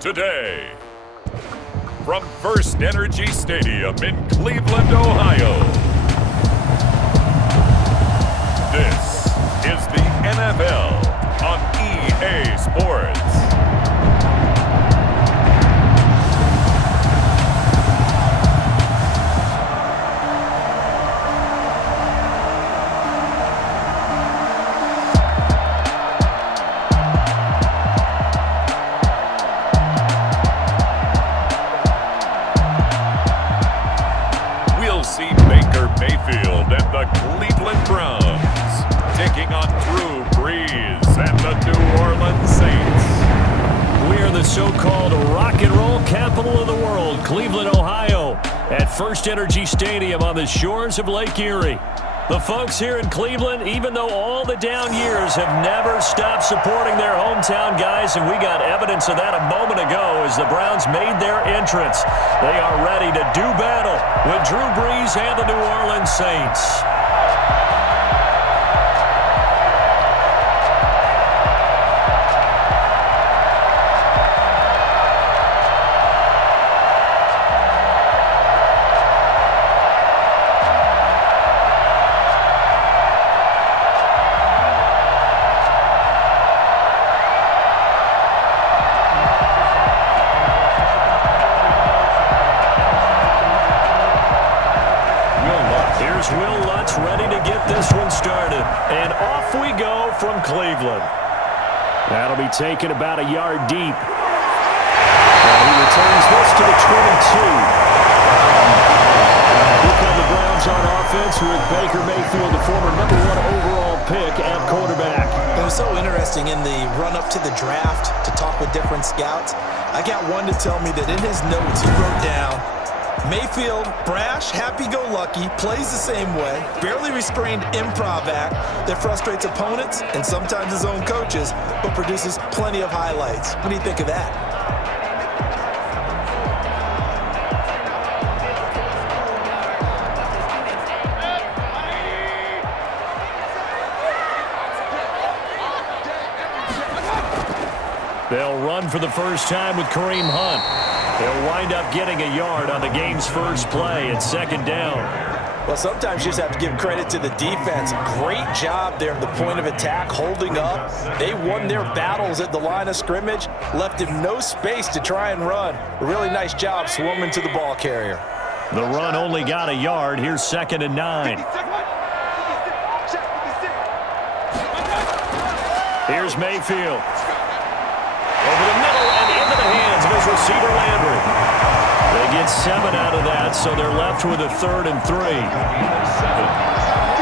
today. From First Energy Stadium in Cleveland, Ohio, this is the NFL on EA Sports. Mayfield and the Cleveland Browns taking on Drew Brees and the New Orleans Saints. We are the so-called rock and roll capital of the world, Cleveland, Ohio, at First Energy Stadium on the shores of Lake Erie. The folks here in Cleveland, even though all the down years, have never stopped supporting their hometown guys, and we got evidence of that a moment ago as the Browns made their entrance. They are ready to do battle with Drew Brees and the New Orleans Saints. Cleveland. That'll be taken about a yard deep. And he returns this to the 22. Here come the Browns on offense with Baker Mayfield, the former #1 overall pick at quarterback. It was so interesting in the run-up to the draft to talk with different scouts. I got one to tell me that in his notes he wrote down, Mayfield, brash, happy-go-lucky, plays the same way, barely restrained improv act that frustrates opponents and sometimes his own coaches, but produces plenty of highlights. What do you think of that? They'll run for the first time with Kareem Hunt. They'll wind up getting a yard on the game's first play at second down. Well, sometimes you just have to give credit to the defense. Great job there at the point of attack, holding up. They won their battles at the line of scrimmage, left him no space to try and run. A really nice job swarming to the ball carrier. The run only got a yard. Here's 2nd and 9. Here's Mayfield. Over the middle and into the hands of his receiver, Landry. They get 7 out of that, so they're left with a 3rd and 3.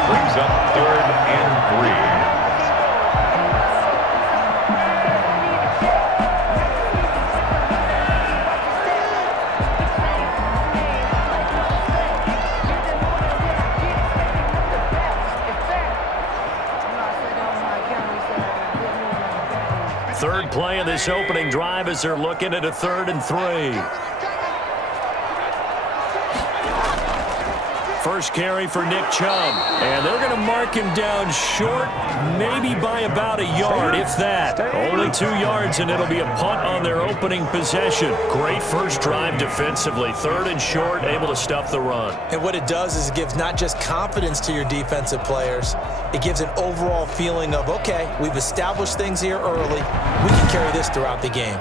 Brings up 3rd and 3. Third play of this opening drive as they're looking at a 3rd and 3. First carry for Nick Chubb. And they're going to mark him down short, maybe by about a yard, if that. Only 2 yards, and it'll be a punt on their opening possession. Great first drive defensively. 3rd and short, able to stuff the run. And what it does is it gives not just confidence to your defensive players, it gives an overall feeling of, okay, we've established things here early. We can carry this throughout the game.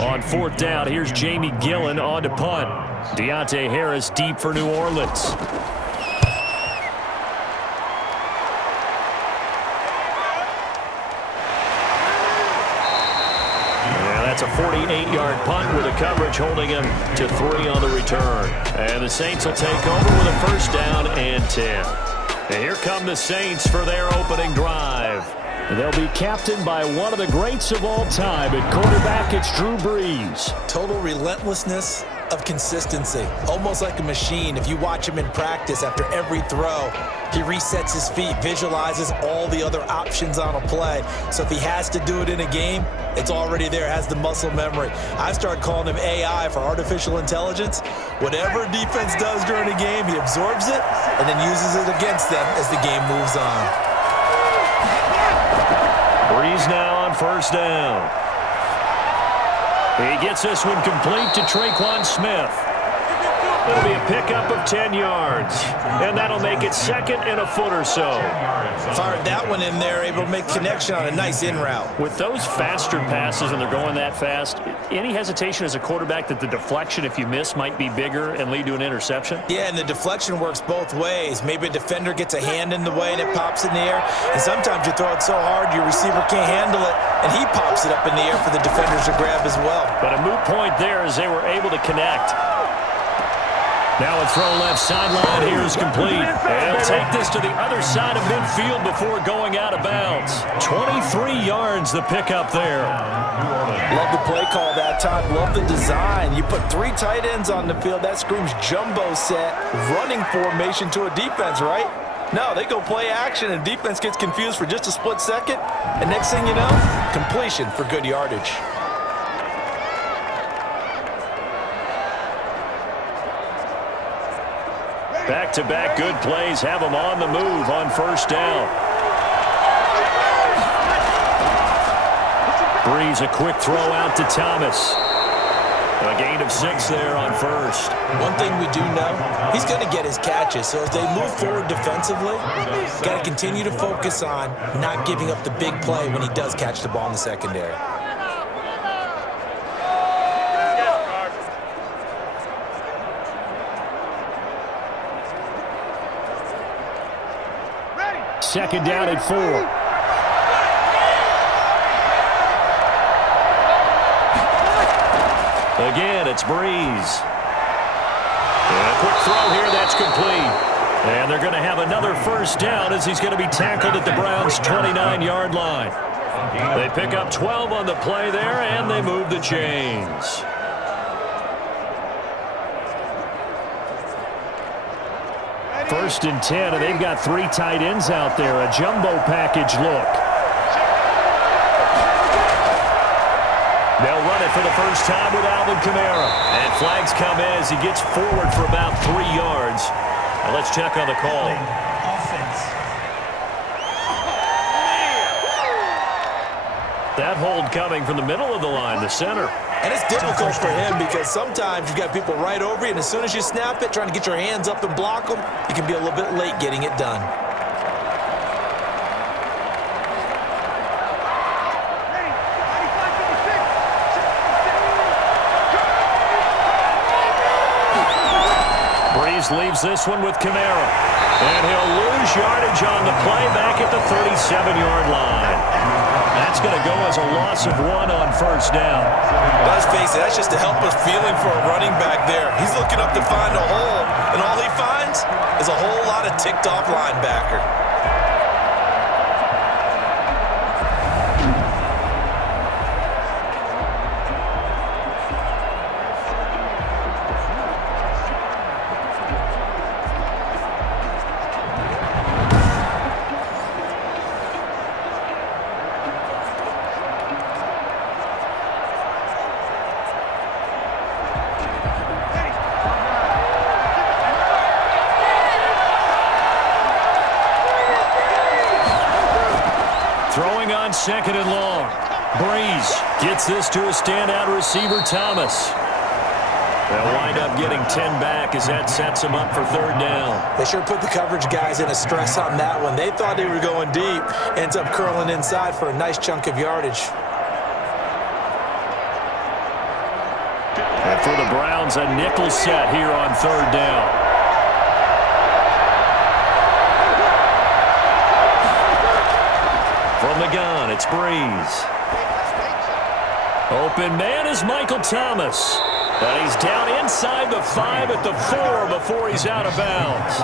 On 4th down, here's Jamie Gillen on to punt. Deontay Harris deep for New Orleans. That's a 48-yard punt with a coverage holding him to 3 on the return. And the Saints will take over with a 1st down and 10. And here come the Saints for their opening drive. They'll be captained by one of the greats of all time. At quarterback, it's Drew Brees. Total relentlessness, of consistency, almost like a machine. If you watch him in practice after every throw, he resets his feet, visualizes all the other options on a play. So if he has to do it in a game, it's already there, has the muscle memory. I started calling him AI for artificial intelligence. Whatever defense does during a game, he absorbs it and then uses it against them as the game moves on. Breeze now on first down. He gets this one complete to Traquan Smith. It'll be a pickup of 10 yards, and that'll make it second and a foot or so. Fired that one in there, able to make connection on a nice in route. With those faster passes and they're going that fast, any hesitation as a quarterback that the deflection, if you miss, might be bigger and lead to an interception? Yeah, and the deflection works both ways. Maybe a defender gets a hand in the way and it pops in the air, and sometimes you throw it so hard your receiver can't handle it, and he pops it up in the air for the defenders to grab as well. But a moot point there as they were able to connect. Now a throw left sideline here is complete. And he'll take this to the other side of midfield before going out of bounds. 23 yards the pickup there. Love the play call that time. Love the design. You put 3 tight ends on the field. That screams jumbo set, running formation to a defense, right? No, they go play action and defense gets confused for just a split second. And next thing you know, completion for good yardage. Back-to-back good plays have them on the move on first down. Breeze a quick throw out to Thomas. A gain of 6 there on first. One thing we do know, he's going to get his catches. So as they move forward defensively, got to continue to focus on not giving up the big play when he does catch the ball in the secondary. Second down at 4. Again, it's Breeze. And a quick throw here, that's complete. And they're going to have another first down as he's going to be tackled at the Browns' 29-yard line. They pick up 12 on the play there, and they move the chains. First and 10, and they've got 3 tight ends out there. A jumbo package look. They'll run it for the first time with Alvin Kamara. And flags come in as he gets forward for about 3 yards. Now let's check on the call. That hold coming from the middle of the line, the center. And it's difficult for him because sometimes you've got people right over you, and as soon as you snap it, trying to get your hands up and block them, you can be a little bit late getting it done. Breeze leaves this one with Kamara. And he'll lose yardage on the play back at the 37-yard line. That's going to go as a loss of 1 on first down. Let's face it, that's just a helpless feeling for a running back there. He's looking up to find a hole, and all he finds is a whole lot of ticked-off linebacker. Second and long. Breeze gets this to a standout receiver, Thomas. They'll wind up getting 10 back as that sets them up for third down. They sure put the coverage guys in a stress on that one. They thought they were going deep. Ends up curling inside for a nice chunk of yardage. And for the Browns, a nickel set here on third down. From the gun, it's Breeze. Open man is Michael Thomas. And he's down inside the 5 at the 4 before he's out of bounds.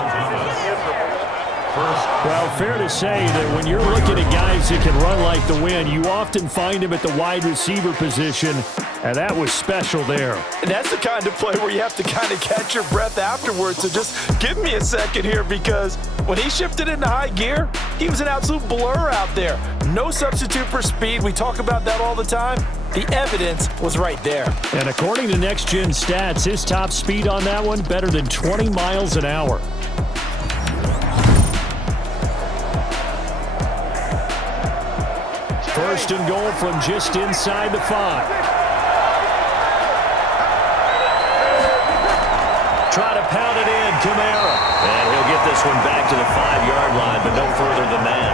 Well, fair to say that when you're looking at guys guys that can run like the wind. You often find him at the wide receiver position, and that was special there. And that's the kind of play where you have to kind of catch your breath afterwards. So just give me a second here, because when he shifted into high gear, he was an absolute blur out there. No substitute for speed. We talk about that all the time. The evidence was right there. And according to Next Gen Stats, his top speed on that one, better than 20 miles an hour. First and goal from just inside the 5. Try to pound it in, Kamara. And he'll get this one back to the 5-yard line, but no further than that.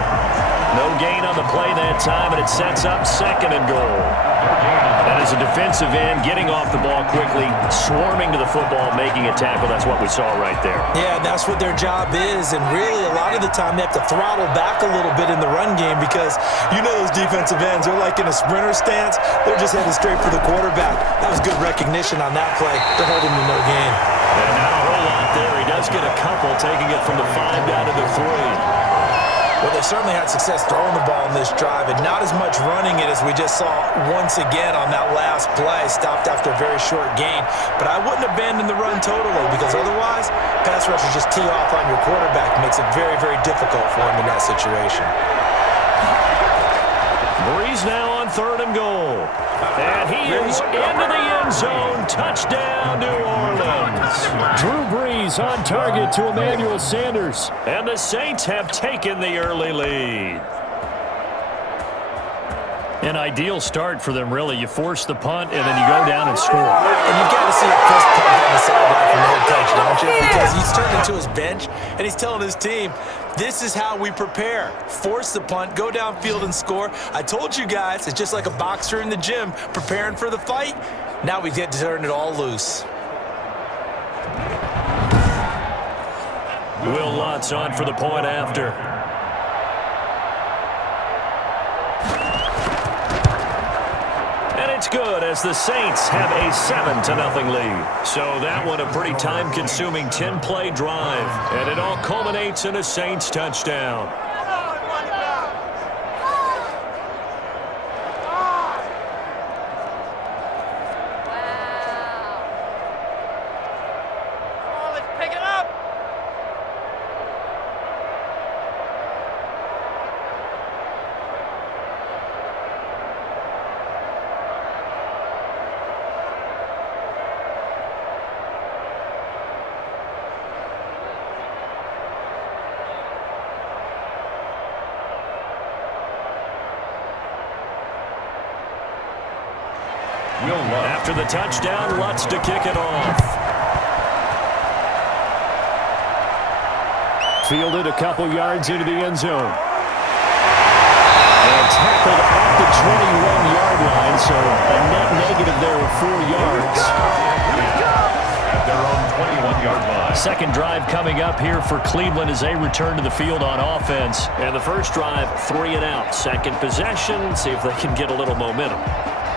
No gain on the play that time, and it sets up second and goal. And as a defensive end, getting off the ball quickly, swarming to the football, making a tackle, that's what we saw right there. Yeah, that's what their job is, and really a lot of the time they have to throttle back a little bit in the run game, because you know those defensive ends, they're like in a sprinter stance. They're just heading straight for the quarterback. That was good recognition on that play. They're holding to no gain. And not a whole lot there. He does get a couple, taking it from the 5 down to the 3. Well, they certainly had success throwing the ball in this drive, and not as much running it as we just saw once again on that last play. Stopped after a very short gain. But I wouldn't abandon the run totally, because otherwise, pass rushers just tee off on your quarterback. Makes it very, very difficult for him in that situation. Breeze now on 3rd and goal. And he is into the end zone. Touchdown, New Orleans. Drew Brees on target to Emmanuel Sanders. And the Saints have taken the early lead. An ideal start for them, really. You force the punt, and then you go down and score. And you've got to see a fist pump on the sideline from the head coach, don't you? Because he's turned into his bench, and he's telling his team, this is how we prepare. Force the punt, go downfield and score. I told you guys, it's just like a boxer in the gym preparing for the fight. Now we get to turn it all loose. Will Lutz on for the point after. It's good as the Saints have a 7-0 lead. So that one a pretty time-consuming 10-play drive. And it all culminates in a Saints touchdown. After the touchdown, Lutz to kick it off. Fielded a couple yards into the end zone. And tackled off the 21-yard line, so a net negative there of 4 yards. At their own 21-yard line. Second drive coming up here for Cleveland as they return to the field on offense. And the first drive, 3 and out. Second possession, see if they can get a little momentum.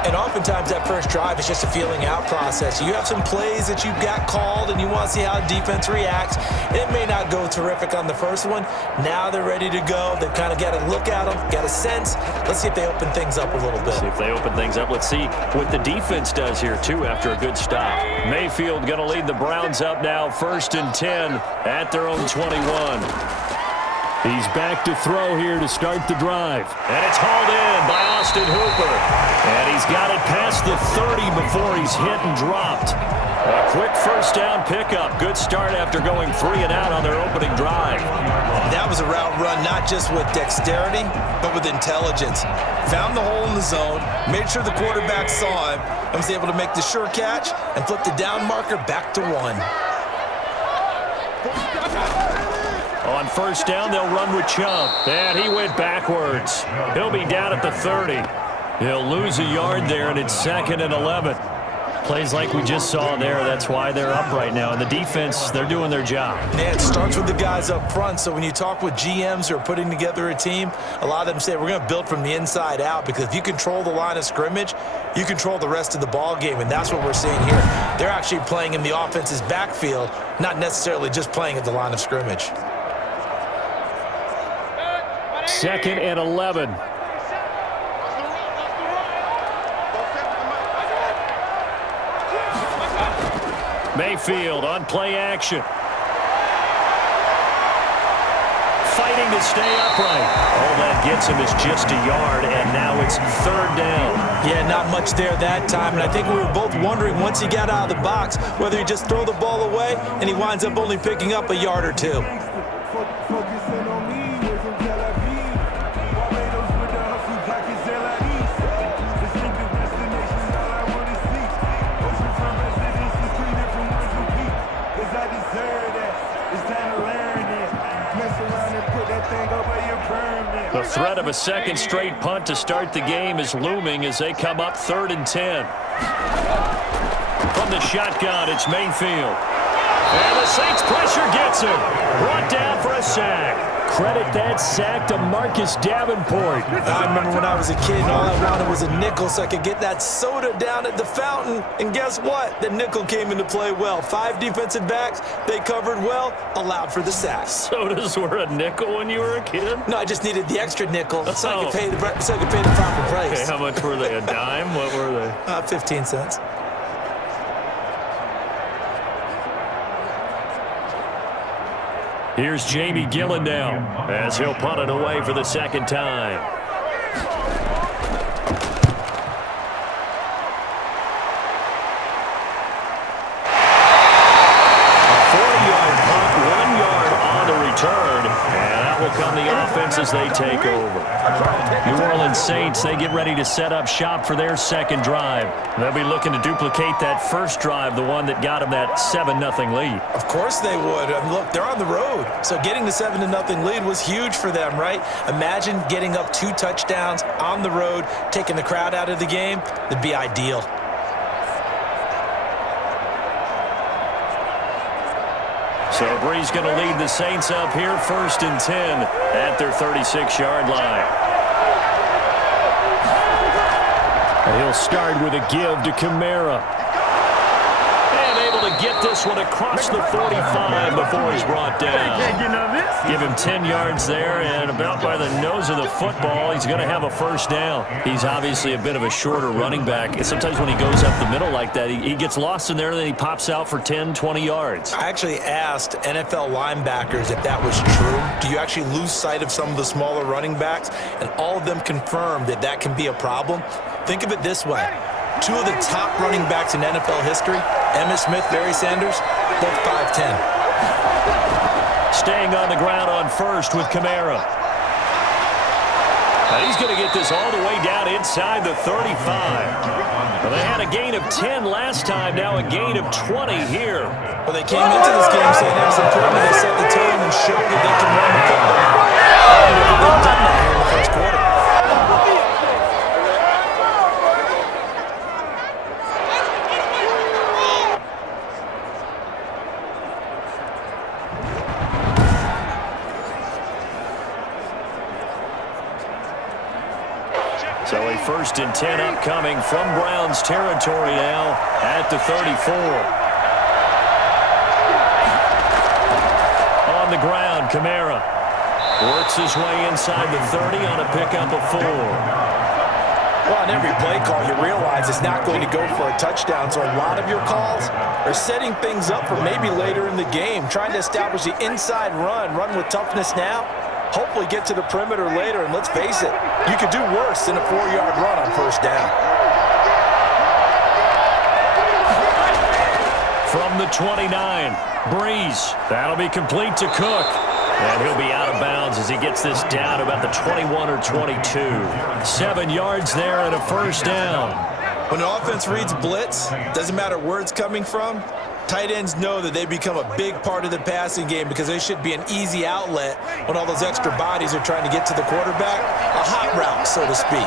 And oftentimes that first drive is just a feeling out process. You have some plays that you've got called and you want to see how defense reacts. It may not go terrific on the first one. Now they're ready to go. They've kind of got to look at them, got a sense. Let's see if they open things up a little bit. See if they open things up. Let's see what the defense does here, too, after a good stop. Mayfield going to lead the Browns up now, 1st and 10 at their own 21. He's back to throw here to start the drive. And it's hauled in by Austin Hooper. And he's got it past the 30 before he's hit and dropped. A quick first down pickup. Good start after going 3 and out on their opening drive. That was a route run not just with dexterity, but with intelligence. Found the hole in the zone, made sure the quarterback saw him, and was able to make the sure catch and flip the down marker back to 1. On first down, they'll run with Chump. And he went backwards. He'll be down at the 30. He'll lose a yard there, and it's 2nd and 11. Plays like we just saw there. That's why they're up right now. And the defense, they're doing their job. Man, it starts with the guys up front. So when you talk with GMs who are putting together a team, a lot of them say we're going to build from the inside out, because if you control the line of scrimmage, you control the rest of the ball game, and that's what we're seeing here. They're actually playing in the offense's backfield, not necessarily just playing at the line of scrimmage. 2nd and 11. Mayfield on play action. Fighting to stay upright. All that gets him is just a yard, and now it's 3rd down. Yeah, not much there that time, and I think we were both wondering once he got out of the box whether he just throw the ball away, and he winds up only picking up a yard or two. The threat of a second straight punt to start the game is looming as they come up 3rd and 10. From the shotgun, it's Mayfield. And the Saints pressure gets him. Brought down for a sack. Credit that sack to Marcus Davenport. I remember when I was a kid and all I wanted was a nickel so I could get that soda down at the fountain. And guess what? The nickel came into play well. 5 defensive backs, they covered well, allowed for the sack. Sodas were a nickel when you were a kid? No, I just needed the extra nickel so I could pay the proper price. Okay, how much were they? A dime? What were they? 15 cents. Here's Jamie Gillen now as he'll punt it away for the 2nd time. A 40-yard punt, 1 yard on the return, and that will come the offense as they take over. New Orleans Saints, they get ready to set up shop for their 2nd drive. They'll be looking to duplicate that first drive, the one that got them that 7-0 lead. Of course they would. Look, they're on the road, so getting the 7-0 lead was huge for them, right? Imagine getting up 2 touchdowns on the road, taking the crowd out of the game. That'd be ideal. So Bree's going to lead the Saints up here 1st and 10 at their 36-yard line. And he'll start with a give to Kamara. And able to get this one across the 45 before he's brought down. Give him 10 yards there, and about by the nose of the football, he's going to have a 1st down. He's obviously a bit of a shorter running back. Sometimes when he goes up the middle like that, he gets lost in there, and then he pops out for 10, 20 yards. I actually asked NFL linebackers if that was true. Do you actually lose sight of some of the smaller running backs? And all of them confirmed that that can be a problem. Think of it this way. 2 of the top running backs in NFL history, Emmitt Smith, Barry Sanders, both 5'10". Staying on the ground on 1st with Kamara. Now he's going to get this all the way down inside the 35. Well, they had a gain of 10 last time, now a gain of 20 here. Well, they came into this game saying it was important they set the tone and showed that they can run the football. They've done that here in the 1st quarter. So a 1st and 10 upcoming from Browns territory now at the 34. On the ground, Kamara works his way inside the 30 on a pickup of 4. Well, on every play call, you realize it's not going to go for a touchdown, so a lot of your calls are setting things up for maybe later in the game, trying to establish the inside run with toughness now. Hopefully get to the perimeter later, and let's face it, you could do worse than a 4-yard run on 1st down. From the 29, Breeze. That'll be complete to Cook. And he'll be out of bounds as he gets this down about the 21 or 22. 7 yards there and a 1st down. When an offense reads blitz, doesn't matter where it's coming from, tight ends know that they become a big part of the passing game because they should be an easy outlet when all those extra bodies are trying to get to the quarterback. A hot route, so to speak.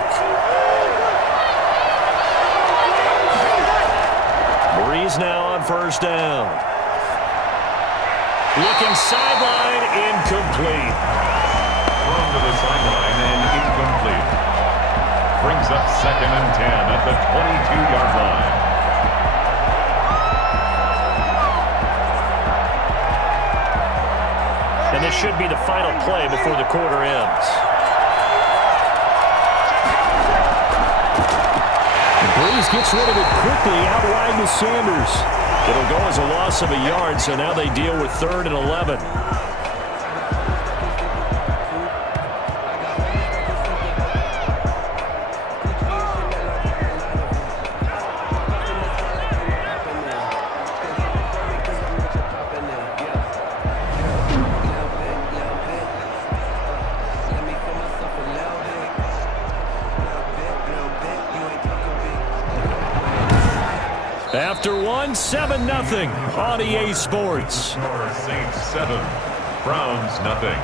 Breeze now on 1st down. Looking sideline, incomplete. Thrown to the sideline and incomplete. Brings up 2nd and 10 at the 22-yard line. And this should be the final play before the quarter ends. gets rid of it quickly out wide to Sanders. It'll go as a loss of a yard, so now they deal with 3rd and 11. After 7-0 on EA Sports. Saints 7, Browns nothing.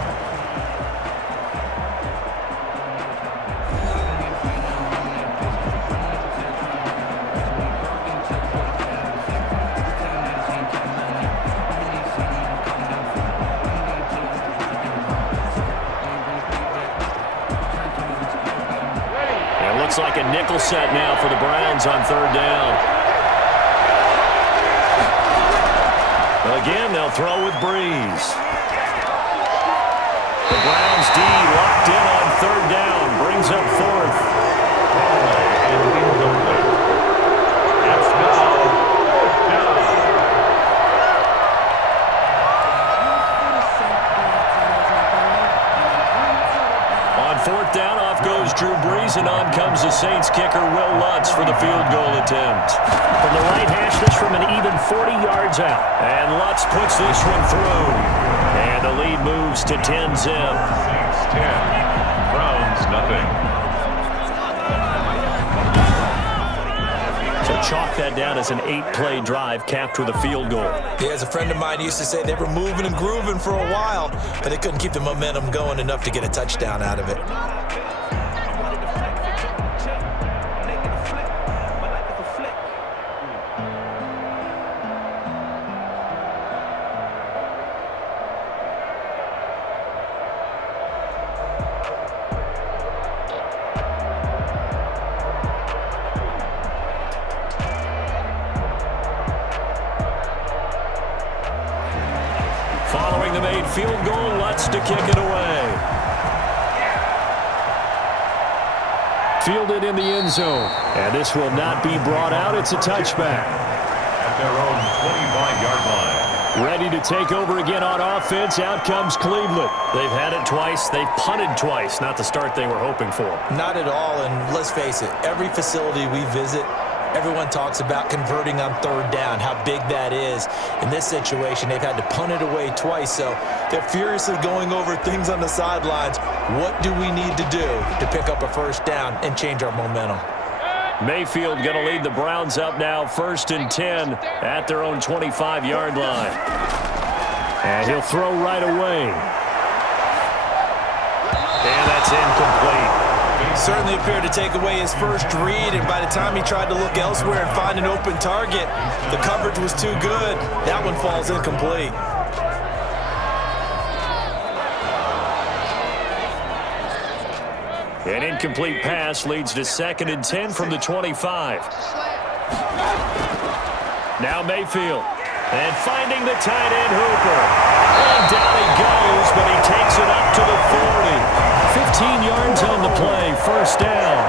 It looks like a nickel set now for the Browns on 3rd down. Again, they'll throw with Breeze. The Browns D locked in on 3rd down, brings up 4th. That's now down. On 4th down, off goes Drew Brees, and on comes the Saints kicker, Will Lutz, for the field goal attempt. From the right hash, this from an even 40 yards out. And Lutz puts this one through. And the lead moves to 10-zip. Saints 10, Browns nothing. So chalk that down as an 8-play drive capped with a field goal. Yeah, as a friend of mine used to say, they were moving and grooving for a while, but they couldn't keep the momentum going enough to get a touchdown out of it. Following the made field goal, Lutz to kick it away. Fielded in the end zone. And this will not be brought out. It's a touchback. At their own 25-yard line. Ready to take over again on offense. Out comes Cleveland. They've had it twice. They've punted twice. Not the start they were hoping for. Not at all, and let's face it, every facility we visit, everyone talks about converting on 3rd down, how big that is. In this situation, they've had to punt it away twice, so they're furiously going over things on the sidelines. What do we need to do to pick up a 1st down and change our momentum? Mayfield going to lead the Browns up now, 1st and 10 at their own 25-yard line. And he'll throw right away. And that's incomplete. Certainly appeared to take away his first read, and by the time he tried to look elsewhere and find an open target, the coverage was too good. That one falls incomplete. An incomplete pass leads to 2nd and 10 from the 25. Now Mayfield. And finding the tight end Hooper. And down he goes, but he takes it up to the 40. 15 yards on the play, 1st down.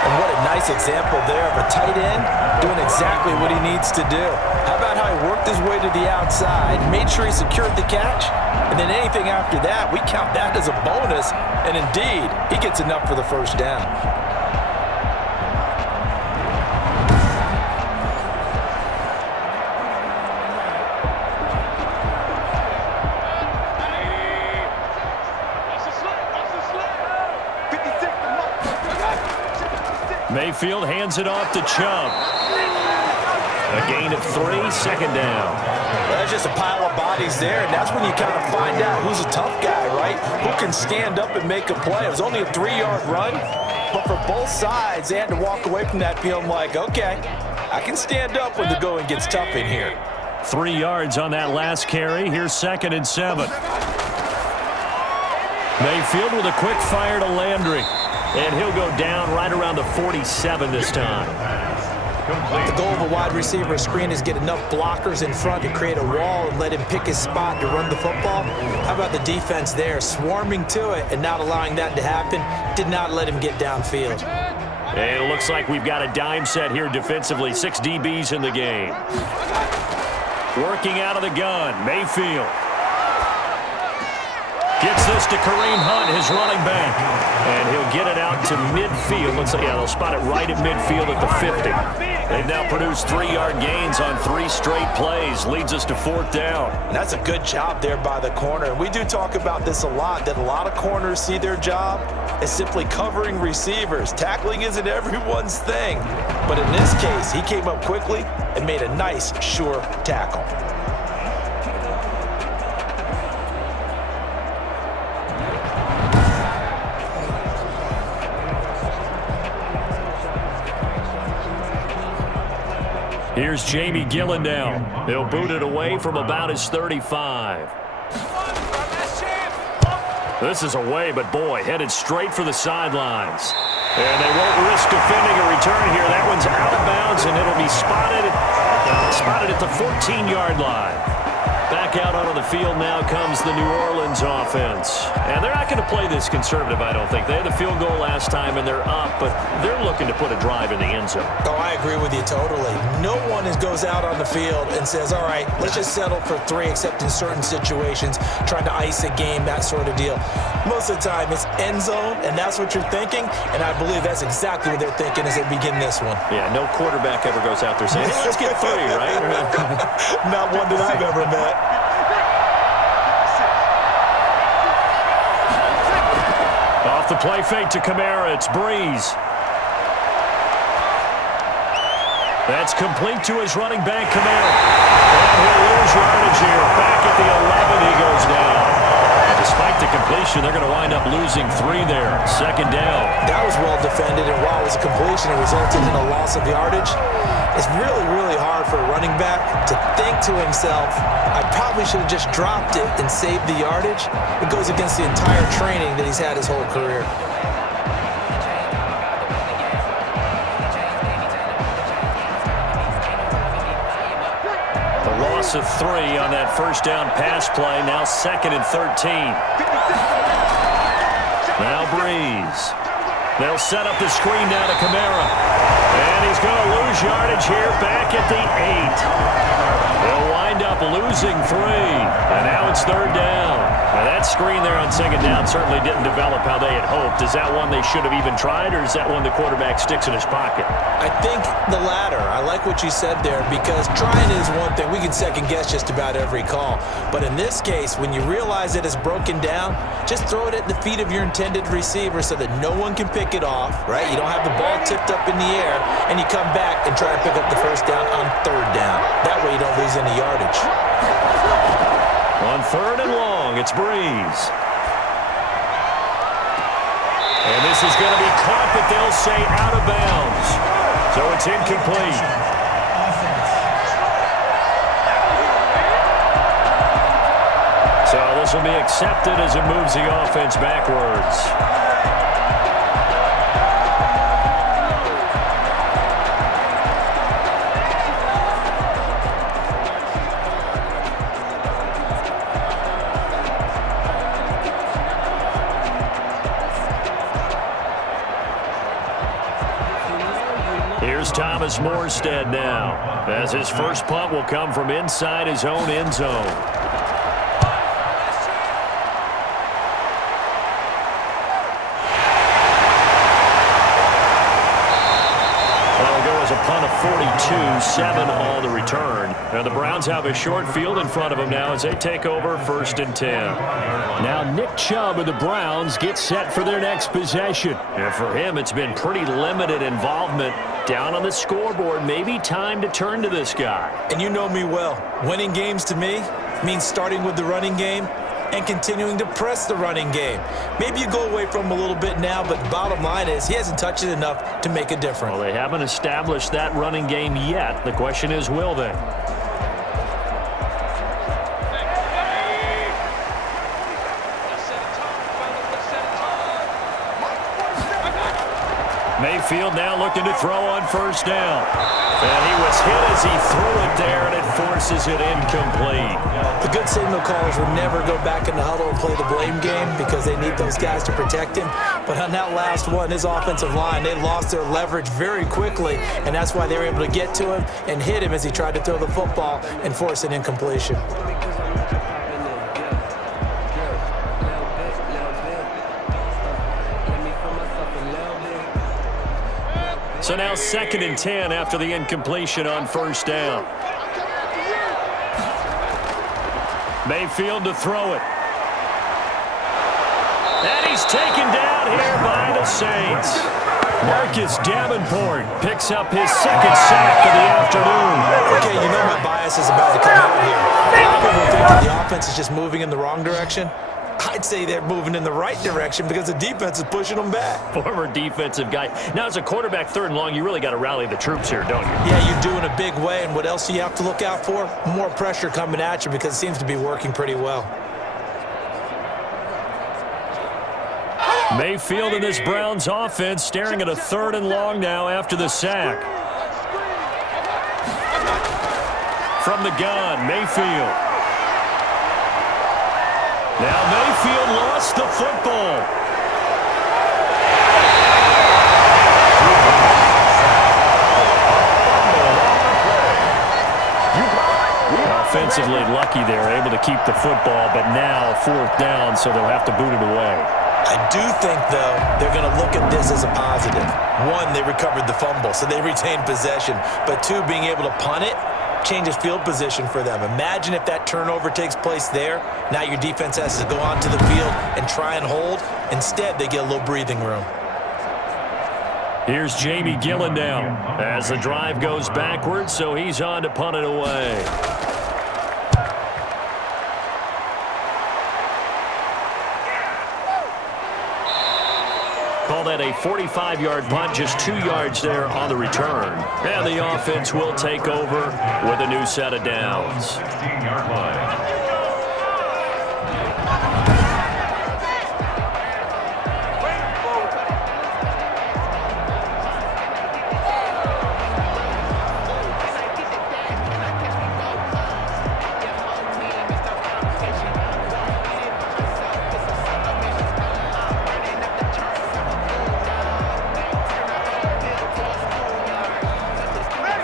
And what a nice example there of a tight end doing exactly what he needs to do. How about how he worked his way to the outside, made sure he secured the catch, and then anything after that, we count that as a bonus. And indeed, he gets enough for the 1st down. Mayfield hands it off to Chubb. A gain of 3, 2nd down. That's just a pile of bodies there, and that's when you kind of find out who's a tough guy, right? Who can stand up and make a play. It was only a 3-yard run, but for both sides, they had to walk away from that feeling like, okay, I can stand up when the going gets tough in here. 3 yards on that last carry. Here's 2nd and 7. Mayfield with a quick fire to Landry. And he'll go down right around the 47 this time. The goal of a wide receiver screen is get enough blockers in front to create a wall and let him pick his spot to run the football. How about the defense there, swarming to it and not allowing that to happen? Did not let him get downfield. And it looks like we've got a dime set here defensively. 6 DBs in the game. Working out of the gun, Mayfield. Gets this to Kareem Hunt, his running back. And he'll get it out to midfield. Looks like, yeah, they'll spot it right at midfield at the 50. They've now produced 3-yard gains on 3 straight plays. Leads us to 4th down. And that's a good job there by the corner. We do talk about this a lot, that a lot of corners see their job as simply covering receivers. Tackling isn't everyone's thing. But in this case, he came up quickly and made a nice, sure tackle. Here's Jamie Gillen now. He'll boot it away from about his 35. This is away, but boy, headed straight for the sidelines. And they won't risk defending a return here. That one's out of bounds, and it'll be spotted at the 14-yard line. Back out onto the field now comes the New Orleans offense. And they're not going to play this conservative, I don't think. They had the field goal last time, and they're up, but they're looking to put a drive in the end zone. Oh, I agree with you totally. No one goes out on the field and says, all right, let's just settle for 3, except in certain situations, trying to ice a game, that sort of deal. Most of the time, it's end zone, and that's what you're thinking, and I believe that's exactly what they're thinking as they begin this one. Yeah, no quarterback ever goes out there saying, hey, let's get 3, right? Not one that I've ever met. Off the play fake to Kamara, it's Breeze. That's complete to his running back, Kamara. And he'll lose yardage here. Back at the 11, he goes down. And despite the completion, they're going to wind up losing 3 there. 2nd down. That was well defended, and while it was a completion, it resulted in a loss of yardage. It's really, really hard for a running back to think to himself, I probably should have just dropped it and saved the yardage. It goes against the entire training that he's had his whole career. A loss of 3 on that 1st down pass play. Now 2nd and 13. Now Breeze. They'll set up the screen now to Kamara. And he's going to lose yardage here back at the 8. They'll wind up losing 3. And now it's 3rd down. Now that screen there on 2nd down certainly didn't develop how they had hoped. Is that one they should have even tried, or is that one the quarterback sticks in his pocket? I think the latter. I like what you said there, because trying is one thing. We can second guess just about every call. But in this case, when you realize it is broken down, just throw it at the feet of your intended receiver so that no one can pick it off, right? You don't have the ball tipped up in the air, and you come back and try to pick up the 1st down on 3rd down. That way you don't lose any yardage. On 3rd and long, it's Breeze. And this is going to be caught, but they'll say out of bounds. So it's incomplete. So this will be accepted as it moves the offense backwards. Here's Thomas Morstead now, as his first punt will come from inside his own end zone. That'll go as a punt of 42, 7 on the return. And the Browns have a short field in front of them now as they take over 1st and 10. Now Nick Chubb of the Browns gets set for their next possession. And for him, it's been pretty limited involvement down on the scoreboard. Maybe time to turn to this guy. And you know me well. Winning games to me means starting with the running game and continuing to press the running game. Maybe you go away from him a little bit now, but the bottom line is he hasn't touched it enough to make a difference. Well, they haven't established that running game yet. The question is, will they? Mayfield now looking to throw on first down. And he was hit as he threw it there, and it forces it incomplete. The good signal callers would never go back in the huddle and play the blame game because they need those guys to protect him. But on that last one, his offensive line, they lost their leverage very quickly, and that's why they were able to get to him and hit him as he tried to throw the football and force an incompletion. So now 2nd and 10 after the incompletion on first down. Mayfield to throw it. And he's taken down here by the Saints. Marcus Davenport picks up his 2nd sack of the afternoon. Okay, you know my bias is about to come out here. A lot of people think that the offense is just moving in the wrong direction. I'd say they're moving in the right direction because the defense is pushing them back. Former defensive guy. Now, as a quarterback 3rd and long, you really got to rally the troops here, don't you? Yeah, you do in a big way, and what else do you have to look out for? More pressure coming at you because it seems to be working pretty well. Mayfield in this Browns offense staring at a 3rd and long now after the sack. From the gun, Mayfield. Now Mayfield lost the football. Offensively lucky there, able to keep the football, but now 4th down, so they'll have to boot it away. I do think, though, they're going to look at this as a positive. 1, they recovered the fumble, so they retained possession. But 2, being able to punt it changes field position for them. Imagine if that turnover takes place there. Now your defense has to go onto the field and try and hold. Instead, they get a little breathing room. Here's Jamie Gillen now as the drive goes backwards, so he's on to punt it away. Call that a 45-yard punt, just 2 yards there on the return. And the offense will take over with a new set of downs. 16-yard line.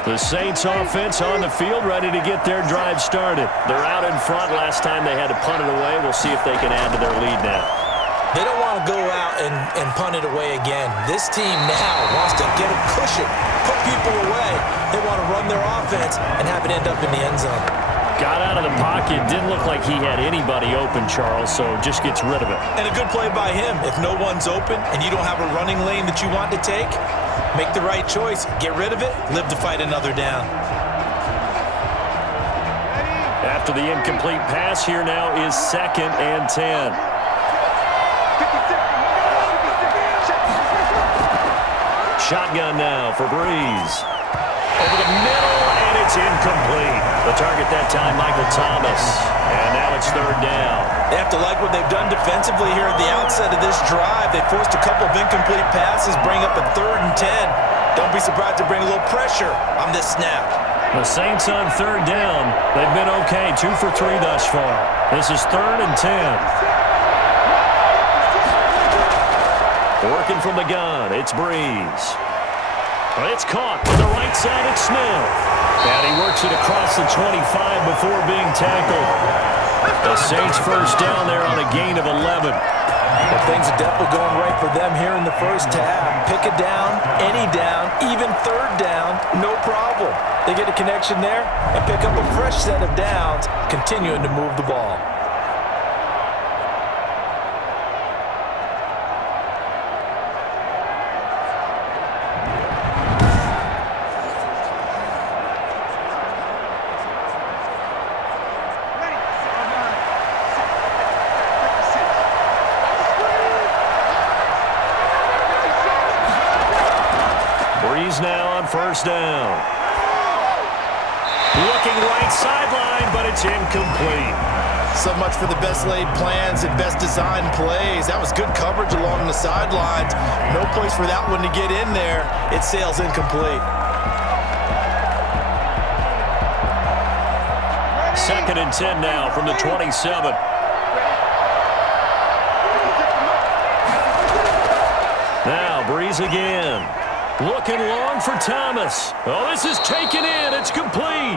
The Saints offense on the field, ready to get their drive started. They're out in front. Last time they had to punt it away. We'll see if they can add to their lead now. They don't want to go out and punt it away again. This team now wants to get a cushion, put people away. They want to run their offense and have it end up in the end zone. Got out of the pocket. Didn't look like he had anybody open, Charles, so just gets rid of it. And a good play by him. If no one's open and you don't have a running lane that you want to take, make the right choice. Get rid of it. Live to fight another down. After the incomplete pass, here now is 2nd and 10. Shotgun now for Breeze. Over the middle, and it's incomplete. The target that time, Michael Thomas. And now it's 3rd down. They have to like what they've done defensively here at the outset of this drive. They forced a couple of incomplete passes, bring up a 3rd and 10. Don't be surprised to bring a little pressure on this snap. The Saints on 3rd down. They've been okay, 2 for 3 thus far. This is 3rd and 10. Working from the gun, it's Breeze. It's caught to the right side, it's Smith. And he works it across the 25 before being tackled. The Saints 1st down there on a gain of 11. Well, things are definitely going right for them here in the first half. Pick a down, any down, even 3rd down, no problem. They get a connection there and pick up a fresh set of downs, continuing to move the ball. Now on 1st down. Looking right sideline, but it's incomplete. So much for the best laid plans and best designed plays. That was good coverage along the sidelines. No place for that one to get in there. It sails incomplete. Second and 10 now from the 27. Now Breeze again. Looking long for Thomas. Oh, this is taken in. It's complete.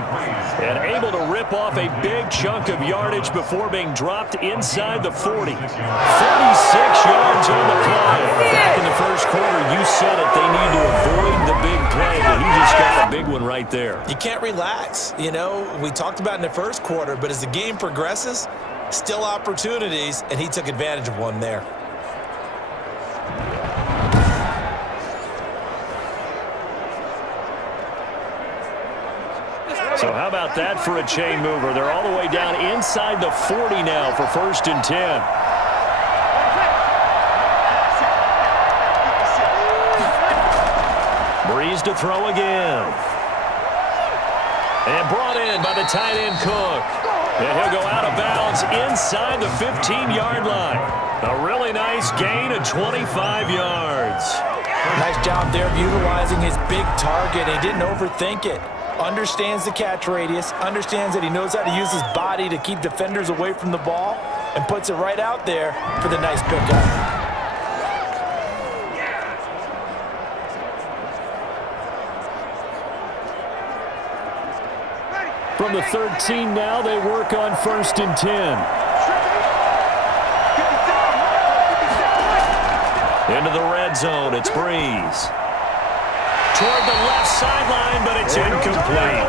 And able to rip off a big chunk of yardage before being dropped inside the 40. 36 yards on the play. Back in the first quarter, you said it. They need to avoid the big play, but he just got a big one right there. You can't relax. You know, we talked about in the first quarter, but as the game progresses, still opportunities, and he took advantage of one there. So how about that for a chain mover? They're all the way down inside the 40 now for 1st and 10. Breeze to throw again. And brought in by the tight end Cook. And he'll go out of bounds inside the 15-yard line. A really nice gain of 25 yards. Nice job there of utilizing his big target. He didn't overthink it. Understands the catch radius, understands that he knows how to use his body to keep defenders away from the ball, and puts it right out there for the nice pickup. From the 13 now, they work on 1st and 10. Into the red zone, it's Breeze. Toward the left sideline, but it's incomplete.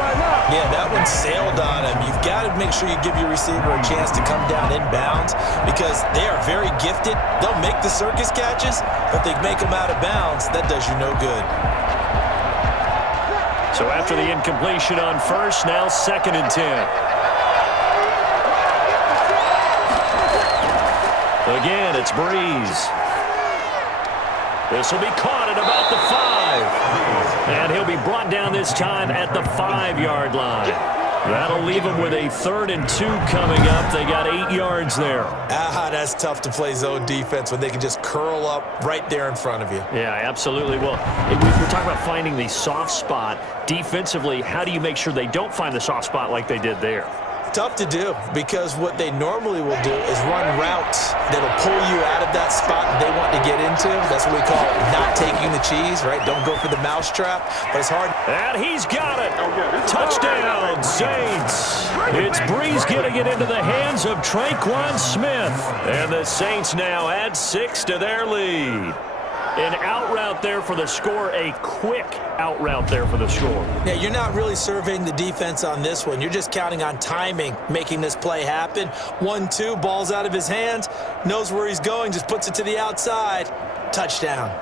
Yeah, that one sailed on him. You've got to make sure you give your receiver a chance to come down inbounds because they are very gifted. They'll make the circus catches, but they make them out of bounds. That does you no good. So after the incompletion on 1st, now 2nd and 10. Again, it's Breeze. This will be caught at about the 5. And he'll be brought down this time at the 5-yard line. That'll leave him with a 3rd and 2 coming up. They got 8 yards there. That's tough to play zone defense when they can just curl up right there in front of you. Yeah, absolutely. Well, we're talking about finding the soft spot. Defensively, how do you make sure they don't find the soft spot like they did there? Tough to do because what they normally will do is run routes that'll pull you out of that spot that they want to get into. That's what we call not taking the cheese, right? Don't go for the mousetrap, but it's hard. And he's got it. Touchdown, Saints. It's Breeze getting it into the hands of Traquan Smith. And the Saints now add 6 to their lead. An out route there for the score, a quick out route there for the score. Yeah, you're not really surveying the defense on this one. You're just counting on timing, making this play happen. 1-2, ball's out of his hands, knows where he's going, just puts it to the outside. Touchdown.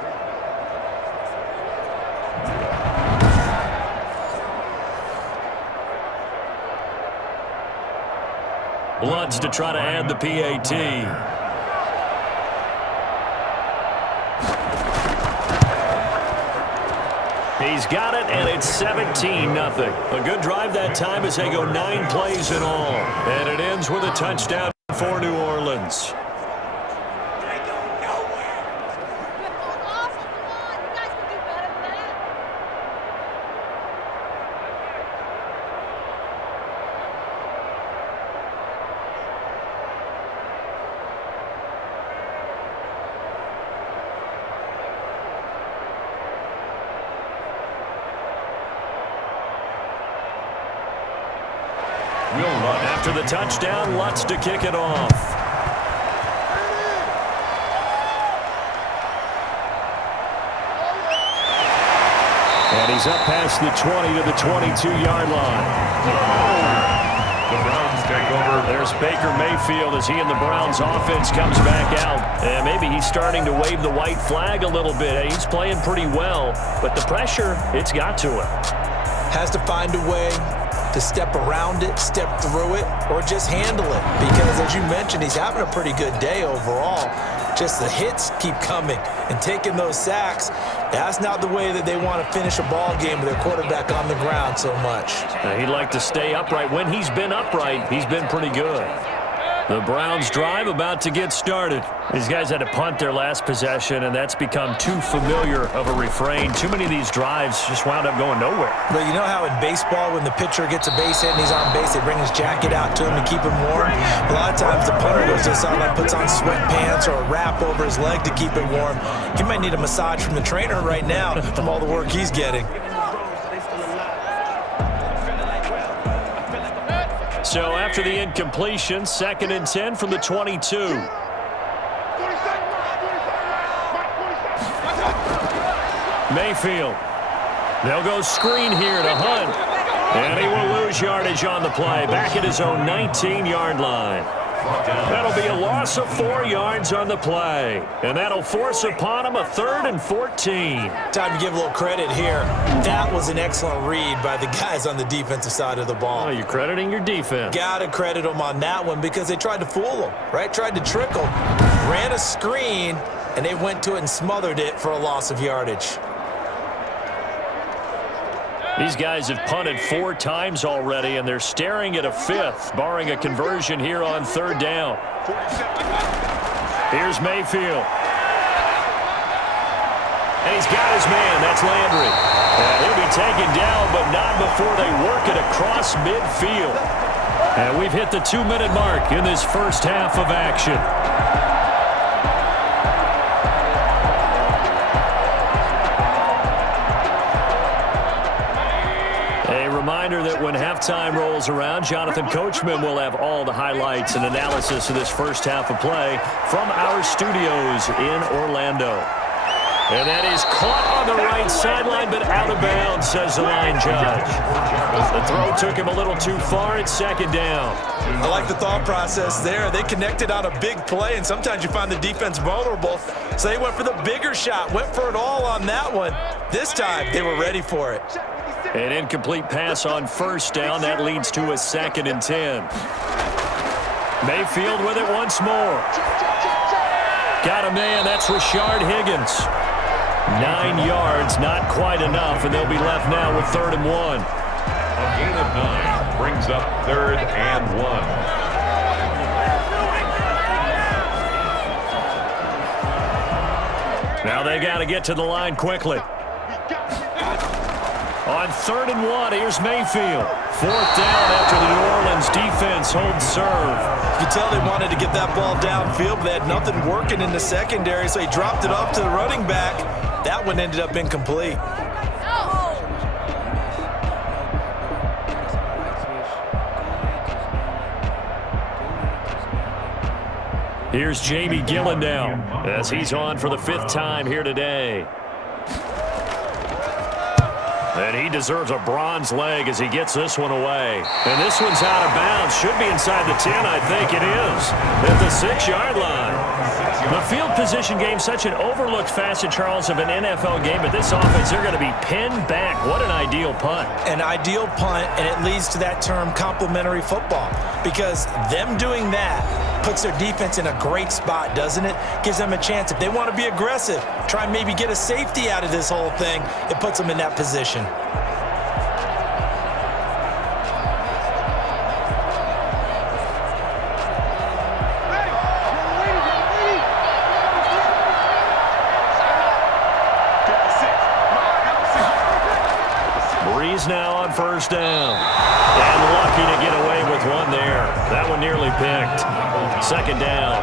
Bloods to try to add the PAT. He's got it, and it's 17-0. A good drive that time as they go 9 plays in all. And it ends with a touchdown for New Orleans. After the touchdown, Lutz to kick it off. And he's up past the 20 to the 22-yard line. The Browns take over. There's Baker Mayfield as he and the Browns offense comes back out. And maybe he's starting to wave the white flag a little bit. He's playing pretty well, but the pressure, it's got to him. Has to find a way to step around it, step through it, or just handle it. Because as you mentioned, he's having a pretty good day overall. Just the hits keep coming and taking those sacks. That's not the way that they want to finish a ball game with their quarterback on the ground so much. He'd like to stay upright. When he's been upright, he's been pretty good. The Browns drive about to get started. These guys had to punt their last possession, and that's become too familiar of a refrain. Too many of these drives just wound up going nowhere. But you know how in baseball, when the pitcher gets a base hit and he's on base, they bring his jacket out to him to keep him warm? A lot of times the punter goes to the sideline, puts on sweatpants or a wrap over his leg to keep it warm. He might need a massage from the trainer right now from all the work he's getting. So after the incompletion, 2nd and 10 from the 22. Mayfield. They'll go screen here to Hunt. And he will lose yardage on the play. Back at his own 19-yard line. That'll be a loss of 4 yards on the play. And that'll force upon him a 3rd and 14. Time to give a little credit here. That was an excellent read by the guys on the defensive side of the ball. Oh, you're crediting your defense. Gotta credit them on that one because they tried to fool them, right? Tried to trick them. Ran a screen, and they went to it and smothered it for a loss of yardage. These guys have punted 4 times already, and they're staring at a 5th, barring a conversion here on 3rd down. Here's Mayfield. And he's got his man. That's Landry. And he'll be taken down, but not before they work it across midfield. And we've hit the 2-minute mark in this first half of action. Reminder that when halftime rolls around, Jonathan Coachman will have all the highlights and analysis of this first half of play from our studios in Orlando. And that is caught on the right sideline, but out of bounds, says the line judge. The throw took him a little too far. It's 2nd down. I like the thought process there. They connected on a big play, and sometimes you find the defense vulnerable. So they went for the bigger shot, went for it all on that one. This time, they were ready for it. An incomplete pass on 1st down. That leads to a 2nd and 10. Mayfield with it once more. Got a man. That's Rashard Higgins. 9 yards, not quite enough, and they'll be left now with 3rd and 1. A gain of 9 brings up 3rd and 1. Now they got to get to the line quickly. On 3rd and 1, here's Mayfield. 4th down after the New Orleans defense holds serve. You could tell they wanted to get that ball downfield, but they had nothing working in the secondary, so he dropped it off to the running back. That one ended up incomplete. Here's Jamie Gillen now, as he's on for the 5th time here today. And he deserves a bronze leg as he gets this one away. And this one's out of bounds. Should be inside the 10, I think it is. At the 6-yard line. The field position game, such an overlooked facet, Charles, of an NFL game. But this offense, they're going to be pinned back. What an ideal punt. An ideal punt, and it leads to that term complementary football. Because them doing that puts their defense in a great spot, doesn't it? Gives them a chance. If they want to be aggressive, try and maybe get a safety out of this whole thing, it puts them in that position. Breeze now on 1st down. And lucky to get away with one there. That one nearly picked. 2nd down.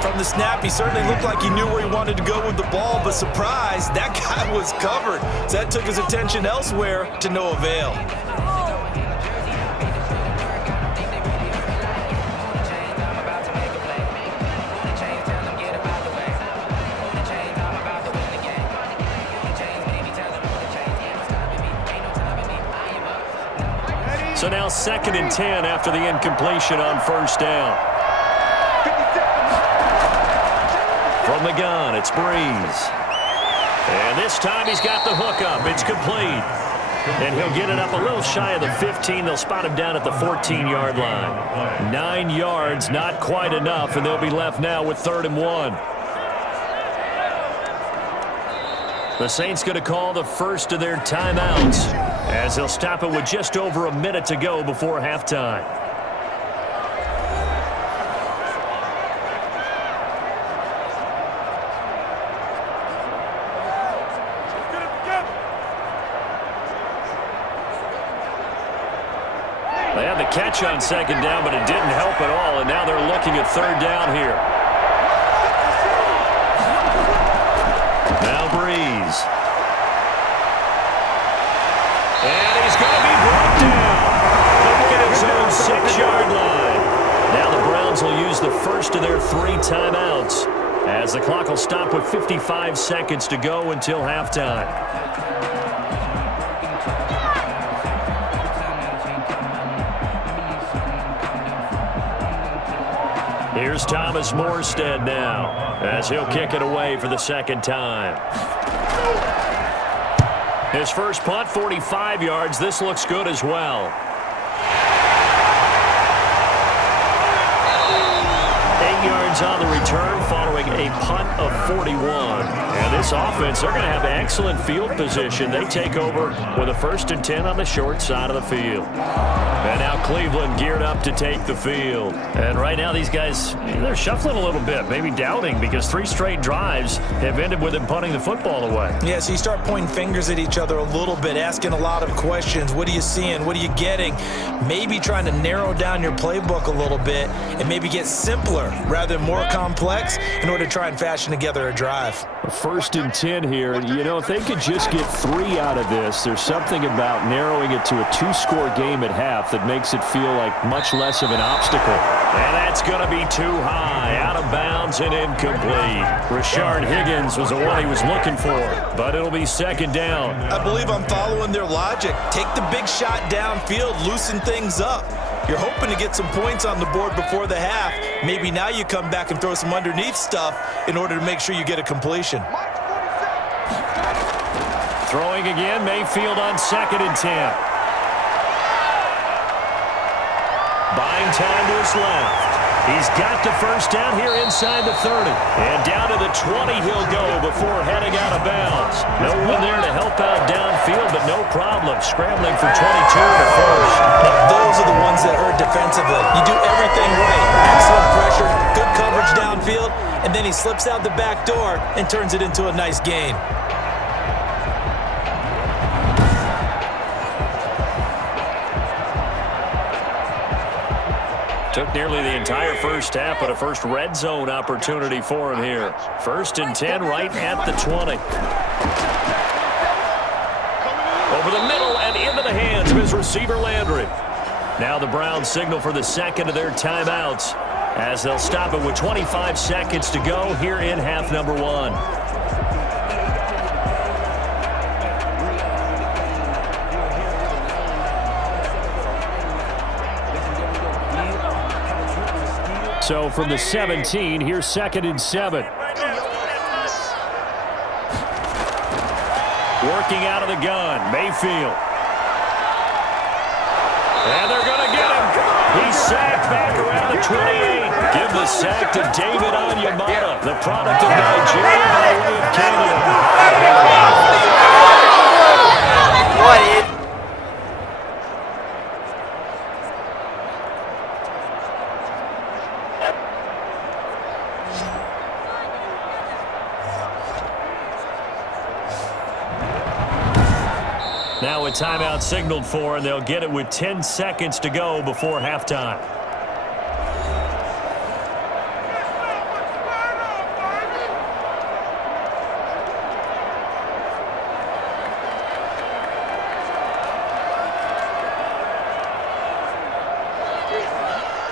From the snap, he certainly looked like he knew where he wanted to go with the ball, but surprise, that guy was covered. So that took his attention elsewhere to no avail. So now 2nd and 10 after the incompletion on 1st down. From the gun, it's Breeze. And this time he's got the hook up. It's complete. And he'll get it up a little shy of the 15. They'll spot him down at the 14-yard line. 9 yards, not quite enough, and they'll be left now with 3rd and 1. The Saints going to call the first of their timeouts as they'll stop it with just over a minute to go before halftime. They had the catch on second down, but it didn't help at all, and now they're looking at third down here. Now Breeze. And he's going to be brought down. Back at his own 6-yard line. Now the Browns will use the first of their 3 timeouts, as the clock will stop with 55 seconds to go until halftime. Here's Thomas Morstead now, as he'll kick it away for the second time. His first punt, 45 yards. This looks good as well. 8 yards on the return following a punt of 41. And this offense, they're going to have excellent field position. They take over with a 1st and 10 on the short side of the field. And now Cleveland geared up to take the field. And right now these guys, they're shuffling a little bit, maybe doubting, because 3 straight drives have ended with them punting the football away. Yeah, so you start pointing fingers at each other a little bit, asking a lot of questions. What are you seeing? What are you getting? Maybe trying to narrow down your playbook a little bit and maybe get simpler rather than more complex in order to try and fashion together a drive. 1st and 10 here. You know, if they could just get 3 out of this, there's something about narrowing it to a 2-score game at half that makes it feel like much less of an obstacle. And that's going to be too high, out of bounds and incomplete. Rashard Higgins was the one he was looking for, but it'll be second down. I believe I'm following their logic. Take the big shot downfield, loosen things up. You're hoping to get some points on the board before the half. Maybe now you come back and throw some underneath stuff in order to make sure you get a completion. Throwing again, Mayfield on 2nd and 10. Buying time to his left. He's got the first down here inside the 30. And down to the 20 he'll go before heading out of bounds. No one there to help out downfield, but no problem. Scrambling for 22 to first. Those are the ones that hurt defensively. You do everything right. Excellent pressure, good coverage downfield, and then he slips out the back door and turns it into a nice gain. Took nearly the entire first half, but a first red zone opportunity for him here. 1st and 10 right at the 20. Over the middle and into the hands of his receiver Landry. Now the Browns signal for the second of their timeouts, as they'll stop it with 25 seconds to go here in half number 1. So from the 17, here's 2nd and 7. Working out of the gun, Mayfield. And they're going to get him. He's sacked back around the 28. Give the sack to David Onyemata, the product of Nigeria by way of Canada. Now a timeout signaled for, and they'll get it with 10 seconds to go before halftime.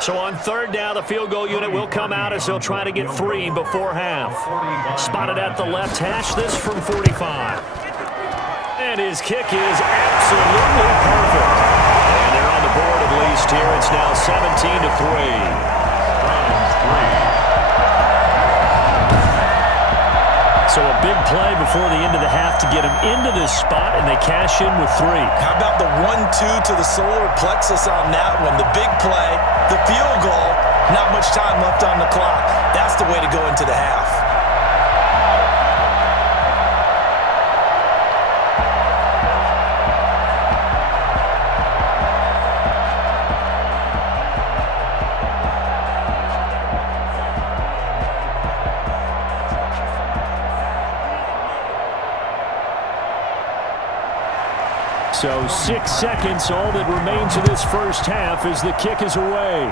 So on third down, the field goal unit will come out as they'll try to get 3 before half. Spotted at the left hash, this from 45. And his kick is absolutely perfect. And they're on the board at least here. It's now 17-3. So a big play before the end of the half to get him into this spot, and they cash in with 3. How about the 1-2 to the solar plexus on that one? The big play, the field goal, not much time left on the clock. That's the way to go into the half. So 6 seconds, all that remains of this first half as the kick is away.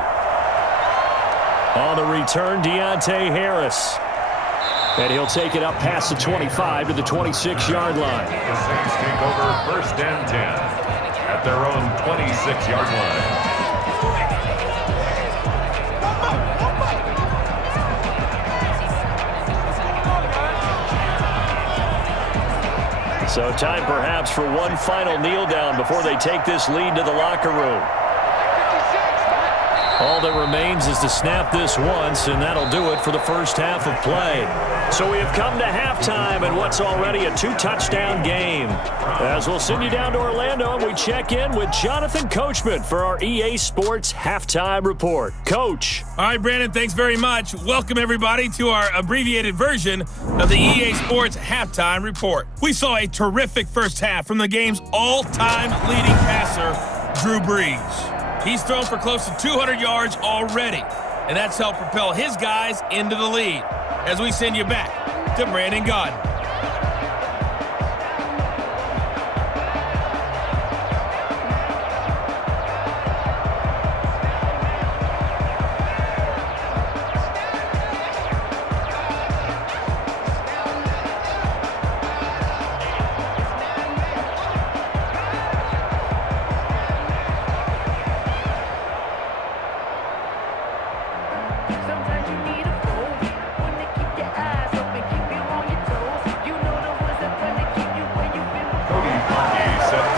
On the return, Deontay Harris. And he'll take it up past the 25 to the 26-yard line. The Saints take over first and 10 at their own 26-yard line. So time perhaps for one final kneel down before they take this lead to the locker room. All that remains is to snap this once, and that'll do it for the first half of play. So we have come to halftime in what's already a 2-touchdown game. As we'll send you down to Orlando, and we check in with Jonathan Coachman for our EA Sports Halftime Report. Coach. All right, Brandon, thanks very much. Welcome, everybody, to our abbreviated version of the EA Sports Halftime Report. We saw a terrific first half from the game's all-time leading passer, Drew Brees. He's thrown for close to 200 yards already, and that's helped propel his guys into the lead. As we send you back to Brandon Gaudin.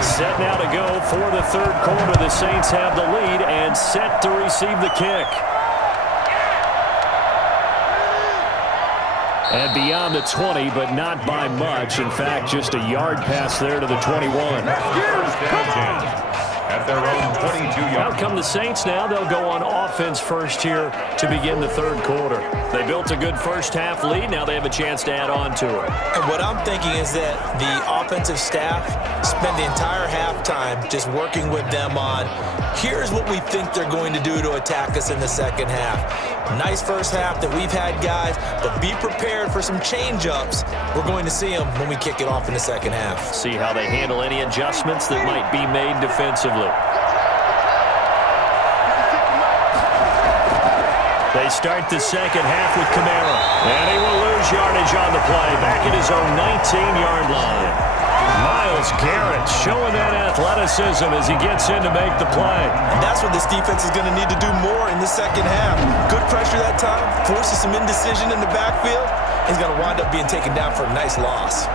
Set now to go for the third quarter. The Saints have the lead and set to receive the kick. And beyond the 20, but not by much. In fact, just a yard pass there to the 21. At their own 22-yard. Out come the Saints now. They'll go on offense first here to begin the third quarter. They built a good first half lead. Now they have a chance to add on to it. And what I'm thinking is that the offensive staff spent the entire halftime just working with them on, here's what we think they're going to do to attack us in the second half. Nice first half that we've had, guys, but be prepared for some change-ups. We're going to see them when we kick it off in the second half. See how they handle any adjustments that might be made defensively. They start the second half with Kamara. And he will lose yardage on the play. Back at his own 19-yard line. Myles Garrett showing that athleticism as he gets in to make the play. And that's what this defense is going to need to do more in the second half. Good pressure that time, forces some indecision in the backfield. He's going to wind up being taken down for a nice loss.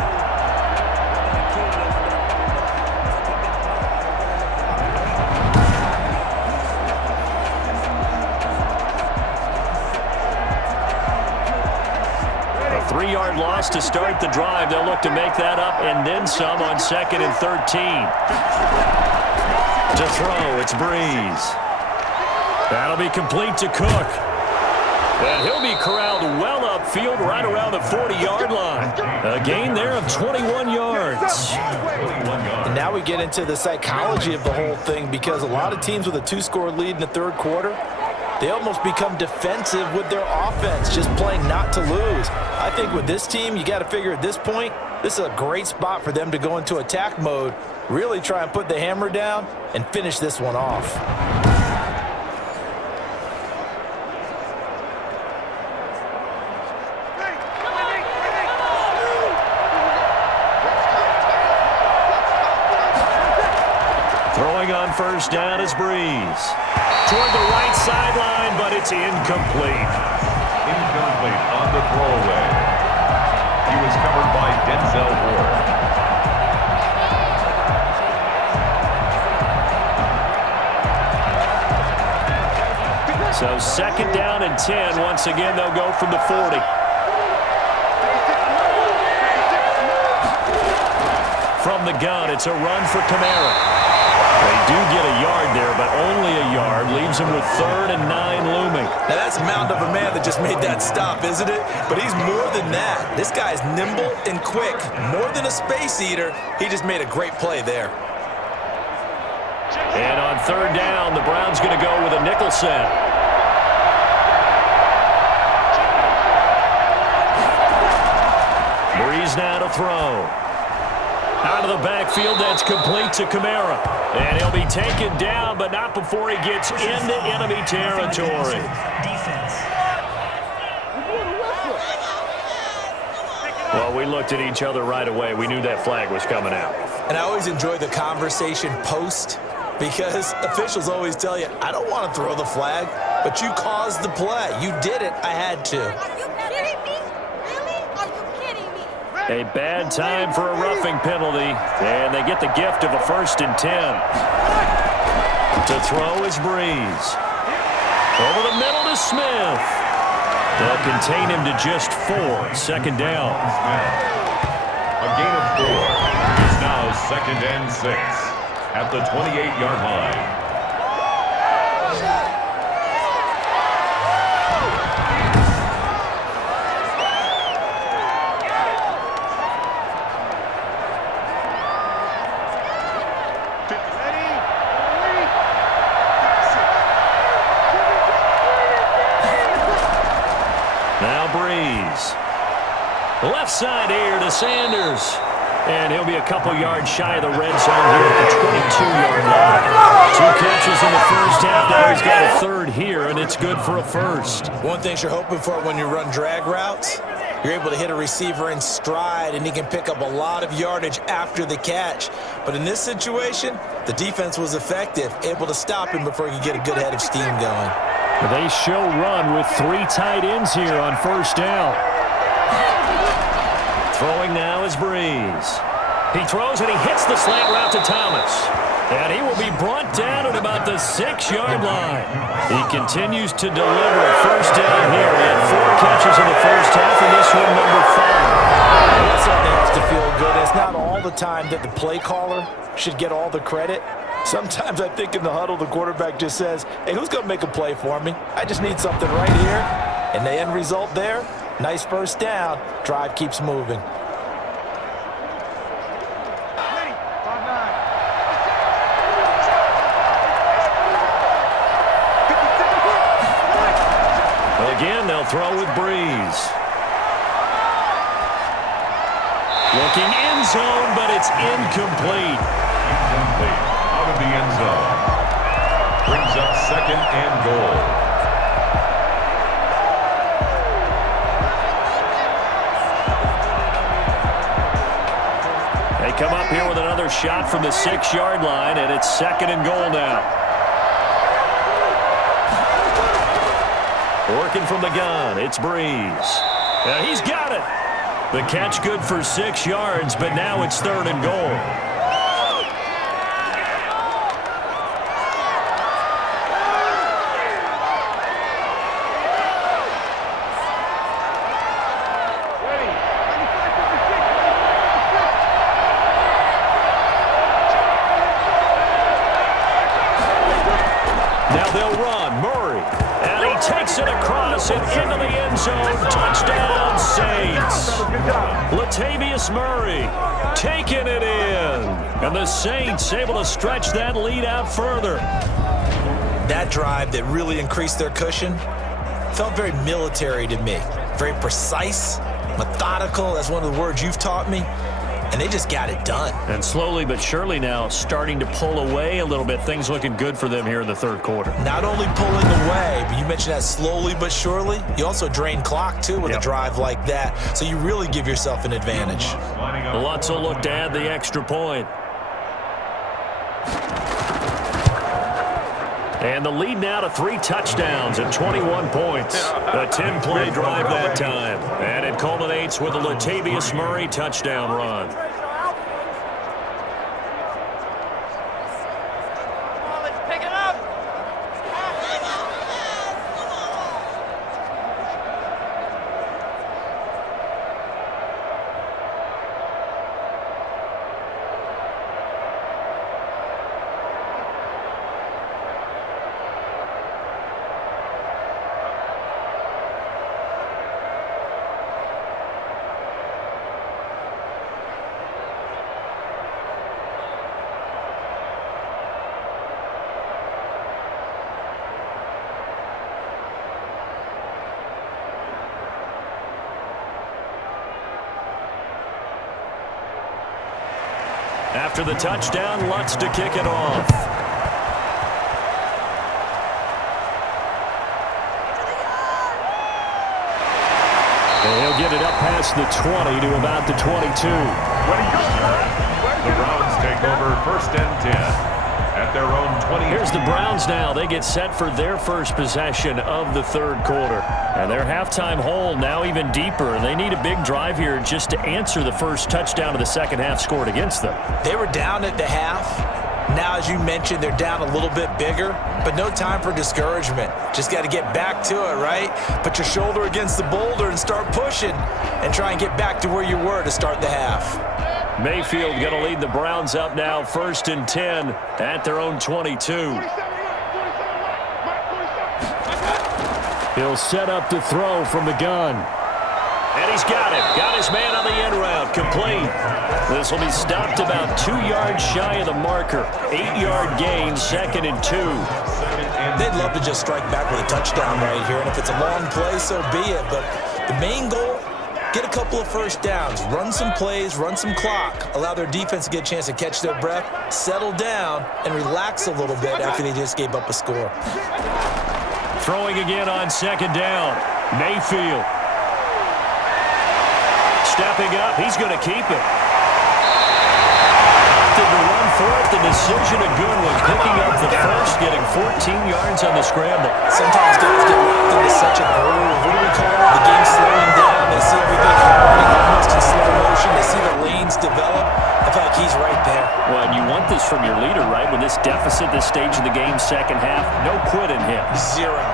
A 3-yard loss to start the drive. They'll look to make that up and then some on 2nd and 13. To throw, it's Brees. That'll be complete to Cook. And he'll be corralled well upfield right around the 40-yard line. A gain there of 21 yards. And now we get into the psychology of the whole thing, because a lot of teams with a 2-score lead in the third quarter, they almost become defensive with their offense, just playing not to lose. I think with this team, you got to figure at this point, this is a great spot for them to go into attack mode, really try and put the hammer down and finish this one off. Throwing on first down is Brees. Toward the right sideline, but it's incomplete. Incomplete on the throwaway. He was covered by Denzel Ward. So 2nd down and 10. Once again, they'll go from the 40. From the gun, it's a run for Kamara. They do get a yard there, but only a yard. Leaves him with 3rd and 9 looming. Now that's a mound of a man that just made that stop, isn't it? But he's more than that. This guy's nimble and quick. More than a space eater, he just made a great play there. And on 3rd down, the Browns going to go with a nickel set. Brees now to throw. Out of the backfield, that's complete to Kamara. And he'll be taken down, but not before he gets into enemy territory. Well, we looked at each other right away. We knew that flag was coming out. And I always enjoy the conversation post because officials always tell you, I don't want to throw the flag, but you caused the play. You did it. I had to. Are you kidding me? Really? Are you kidding me? A bad time for a roughing penalty, and they get the gift of a 1st and 10. To throw is Breeze. Over the middle to Smith. They'll contain him to just 4. 2nd down. A gain of 4. It's now 2nd and 6 at the 28-yard line. Now Breeze. Left side here to Sanders. And he'll be a couple yards shy of the red zone here at the 22-yard line. 2 catches in the first half. Now he's got a 3rd here, and it's good for a 1st. One thing you're hoping for when you run drag routes, you're able to hit a receiver in stride, and he can pick up a lot of yardage after the catch. But in this situation, the defense was effective, able to stop him before he could get a good head of steam going. They show run with 3 tight ends here on 1st down. Throwing now is Breeze. He throws and he hits the slant route to Thomas. And he will be brought down at about the 6-yard line. He continues to deliver a 1st down here. He had 4 catches in the first half, and this one number 5. That certainly has to feel good. It's not all the time that the play caller should get all the credit. Sometimes I think in the huddle, the quarterback just says, hey, who's going to make a play for me? I just need something right here. And the end result there, nice 1st down. Drive keeps moving. Again, they'll throw with Breeze. Looking end zone, but it's incomplete. Incomplete. Out of the end zone. Brings up 2nd and goal. They come up here with another shot from the 6-yard line, and it's 2nd and goal now. Working from the gun, it's Breeze. He's got it. The catch good for 6 yards, but now it's 3rd and goal. Now they'll run. Murray. And he takes it across and into the end zone. Touchdown, Saints. Latavius Murray taking it in. And the Saints able to stretch that lead out further. That drive that really increased their cushion felt very military to me. Very precise, methodical. That's one of the words you've taught me. And they just got it done. And slowly but surely now starting to pull away a little bit. Things looking good for them here in the 3rd quarter. Not only pulling away, but you mentioned that slowly but surely. You also drain clock, too, with a drive like that. So you really give yourself an advantage. Lutz will look to add the extra point. And the lead now to 3 touchdowns and 21 points. A 10-play drive that time. And it culminates with a Latavius Murray touchdown run. After the touchdown, Lutz to kick it off. And he'll get it up past the 20 to about the 22. The Browns take over 1st and 10 at their own 20. Here's the Browns now. They get set for their first possession of the third quarter. And their halftime hole now even deeper. They need a big drive here just to answer the first touchdown of the second half scored against them. They were down at the half. Now, as you mentioned, they're down a little bit bigger, but no time for discouragement. Just got to get back to it, right? Put your shoulder against the boulder and start pushing and try and get back to where you were to start the half. Mayfield going to lead the Browns up now, 1st and 10 at their own 22. He'll set up to throw from the gun. And he's got it. Got his man on the end route. Complete. This will be stopped about 2 yards shy of the marker. 8-yard gain, 2nd and 2. They'd love to just strike back with a touchdown right here, and if it's a long play, so be it. But the main goal, get a couple of first downs, run some plays, run some clock, allow their defense to get a chance to catch their breath, settle down, and relax a little bit after they just gave up a score. Throwing again on 2nd down. Mayfield. Stepping up, he's going to keep it. Opted to run for it, the decision a good one. Picking up the first, getting 14 yards on the scramble. Sometimes guys get locked into such a groove. What do we call it? The game's slowing down. They see everything happening almost in slow motion. They see the lanes develop. I feel like he's right there. Well, and you want this from your leader, right? With this deficit, this stage of the game, second half, no quit in him. Zero.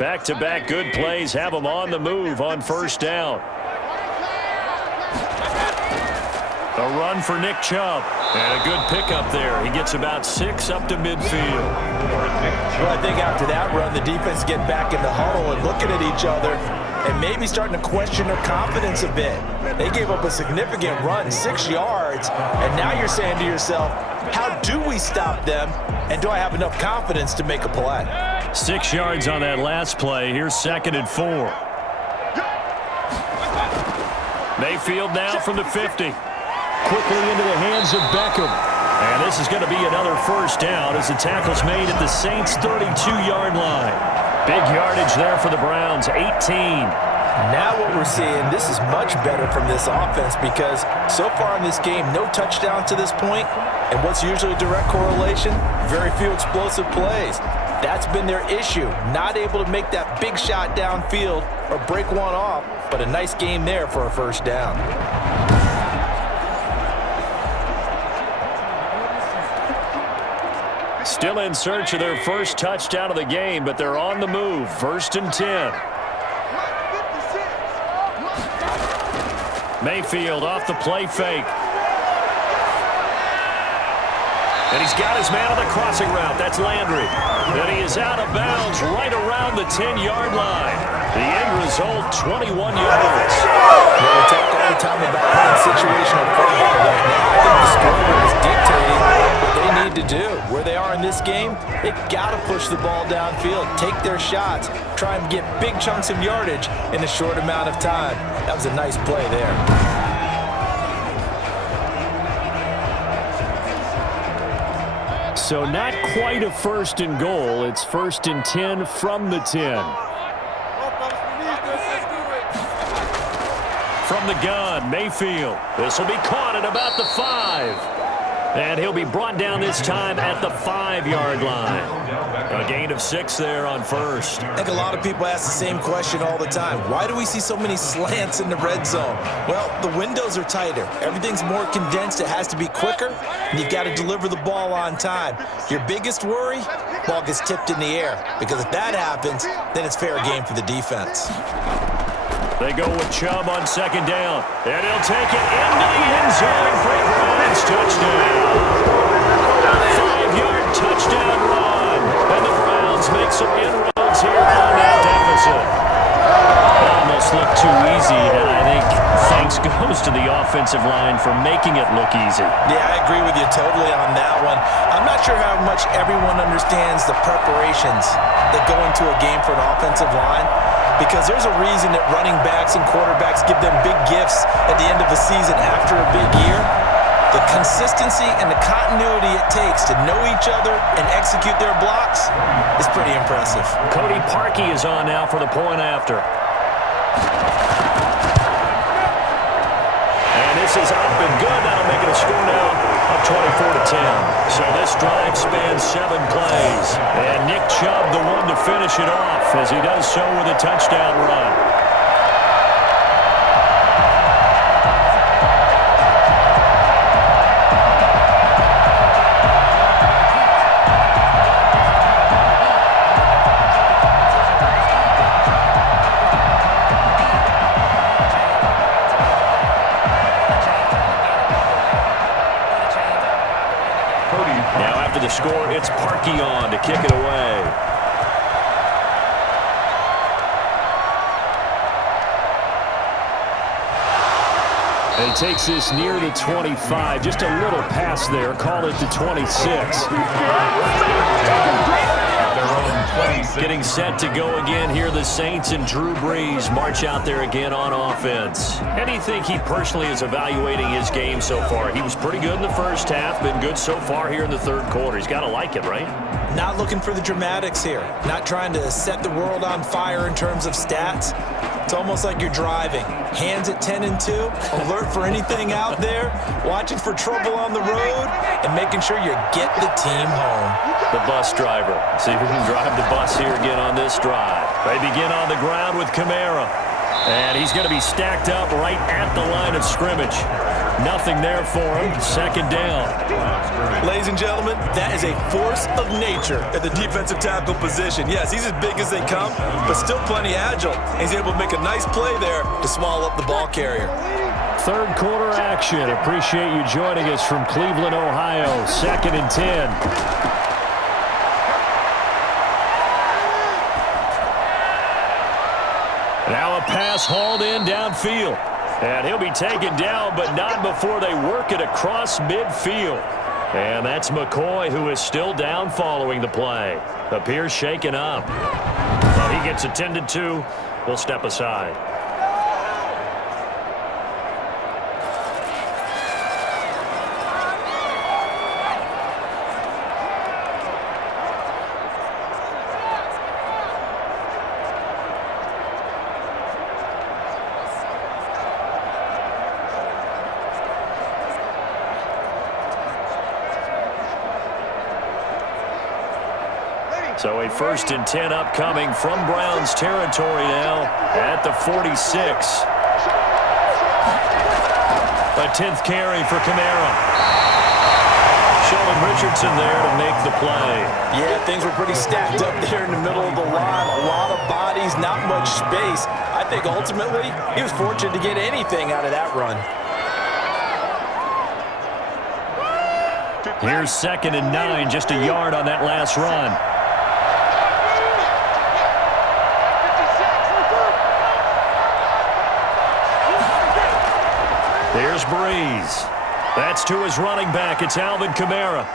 Back-to-back good plays have them on the move on 1st down. A run for Nick Chubb. And a good pickup there. He gets about 6 up to midfield. Well, I think after that run, the defense get back in the huddle and looking at each other and maybe starting to question their confidence a bit. They gave up a significant run, 6 yards, and now you're saying to yourself, how do we stop them, and do I have enough confidence to make a play? 6 yards on that last play. Here's 2nd and 4. Mayfield now from the 50. Quickly into the hands of Beckham. And this is going to be another first down as the tackle's made at the Saints' 32-yard line. Big yardage there for the Browns, 18. Now what we're seeing, this is much better from this offense because so far in this game, no touchdowns to this point, and what's usually a direct correlation? Very few explosive plays. That's been their issue, not able to make that big shot downfield or break one off, but a nice game there for a first down. Still in search of their first touchdown of the game, but they're on the move. 1st and 10. Mayfield off the play fake. And he's got his man on the crossing route. That's Landry. And he is out of bounds right around the 10-yard line. The end result, 21 yards. Well, we talk all the time about playing situational football right now. I think the scoreboard is dictating what they need to do. Where they are in this game, they've got to push the ball downfield, take their shots, try and get big chunks of yardage in a short amount of time. That was a nice play there. So not quite a 1st and goal. It's 1st and 10 from the 10. From the gun, Mayfield. This will be caught at about the 5. And he'll be brought down this time at the 5-yard line. A gain of 6 there on 1st. I think a lot of people ask the same question all the time. Why do we see so many slants in the red zone? Well, the windows are tighter. Everything's more condensed. It has to be quicker, and you've got to deliver the ball on time. Your biggest worry, ball gets tipped in the air, because if that happens, then it's fair game for the defense. They go with Chubb on 2nd down, and he'll take it into the end zone for a Browns touchdown. 5-yard touchdown run, and the Browns make some inroads here on that deficit. Almost looked too easy, and I think thanks goes to the offensive line for making it look easy. Yeah, I agree with you totally on that one. I'm not sure how much everyone understands the preparations that go into a game for an offensive line, because there's a reason that running backs and quarterbacks give them big gifts at the end of the season after a big year. The consistency and the continuity it takes to know each other and execute their blocks is pretty impressive. Cody Parkey is on now for the point after. And this is up and good. That'll make it a score now of 24-10. So this drive spans 7 plays. And Nick Chubb, the one to finish it off, as he does so with a touchdown run. The score, it's Parkey on to kick it away. And he takes this near the 25. Just a little pass there. Call it the 26. Getting set to go again here. The Saints and Drew Brees march out there again on offense. How do you think he personally is evaluating his game so far? He was pretty good in the first half, been good so far here in the third quarter. He's got to like it, right? Not looking for the dramatics here. Not trying to set the world on fire in terms of stats. It's almost like you're driving. Hands at 10 and 2, alert for anything out there, watching for trouble on the road, and making sure you get the team home. The bus driver. See if we can drive the bus here again on this drive. They begin on the ground with Kamara. And he's going to be stacked up right at the line of scrimmage. Nothing there for him. Second down. Ladies and gentlemen, that is a force of nature at the defensive tackle position. Yes, he's as big as they come, but still plenty agile. He's able to make a nice play there to swallow up the ball carrier. Third quarter action. Appreciate you joining us from Cleveland, Ohio. 2nd and 10. Now a pass hauled in downfield. And he'll be taken down, but not before they work it across midfield. And that's McCoy, who is still down following the play. Appears shaken up. Well, he gets attended to. We'll step aside. So a 1st and 10 upcoming from Browns territory now at the 46. A 10th carry for Kamara. Sheldon Richardson there to make the play. Yeah, things were pretty stacked up there in the middle of the line. A lot of bodies, not much space. I think ultimately he was fortunate to get anything out of that run. Here's 2nd and 9, just a yard on that last run. There's Brees. That's to his running back. It's Alvin Kamara.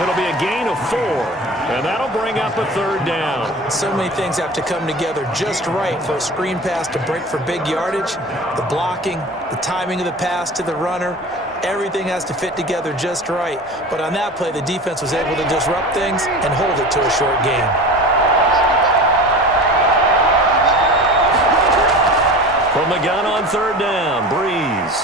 It'll be a gain of 4, and that'll bring up a 3rd down. So many things have to come together just right for a screen pass to break for big yardage. The blocking, the timing of the pass to the runner, everything has to fit together just right. But on that play, the defense was able to disrupt things and hold it to a short gain. From the gun on 3rd down, Brees.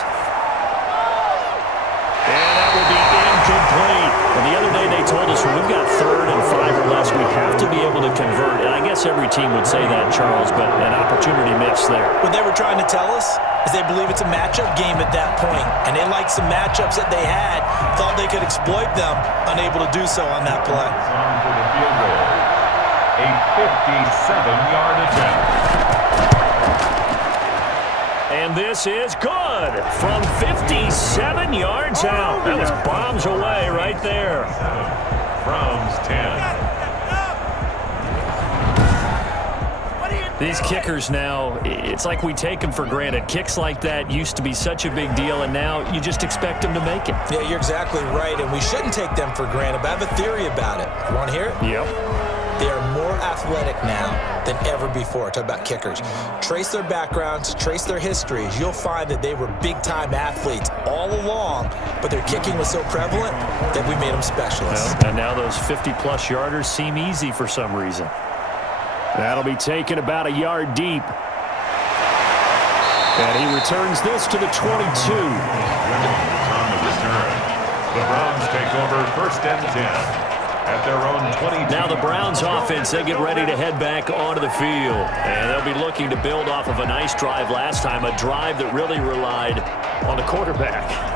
And that will be incomplete. And the other day they told us when we've got 3rd and 5 or less, we have to be able to convert. And I guess every team would say that, Charles, but an opportunity missed there. What they were trying to tell us is they believe it's a matchup game at that point. And they liked some matchups that they had, thought they could exploit them, unable to do so on that play. For the field goal, a 57-yard attempt. And this is good from 57 yards out. That was bombs away right there. Browns 10. What are you These kickers now, it's like we take them for granted. Kicks like that used to be such a big deal, and now you just expect them to make it. Yeah, you're exactly right, and we shouldn't take them for granted, but I have a theory about it. You want to hear it? Yep. They are more athletic now than ever before. Talk about kickers. Trace their backgrounds, trace their histories. You'll find that they were big-time athletes all along, but their kicking was so prevalent that we made them specialists. Well, and now those 50-plus yarders seem easy for some reason. That'll be taken about a yard deep. And he returns this to the 22. On the return, the Browns take over 1st and 10. At their own 22. Now the Browns offense, they get ready to head back onto the field. And they'll be looking to build off of a nice drive last time, a drive that really relied on the quarterback.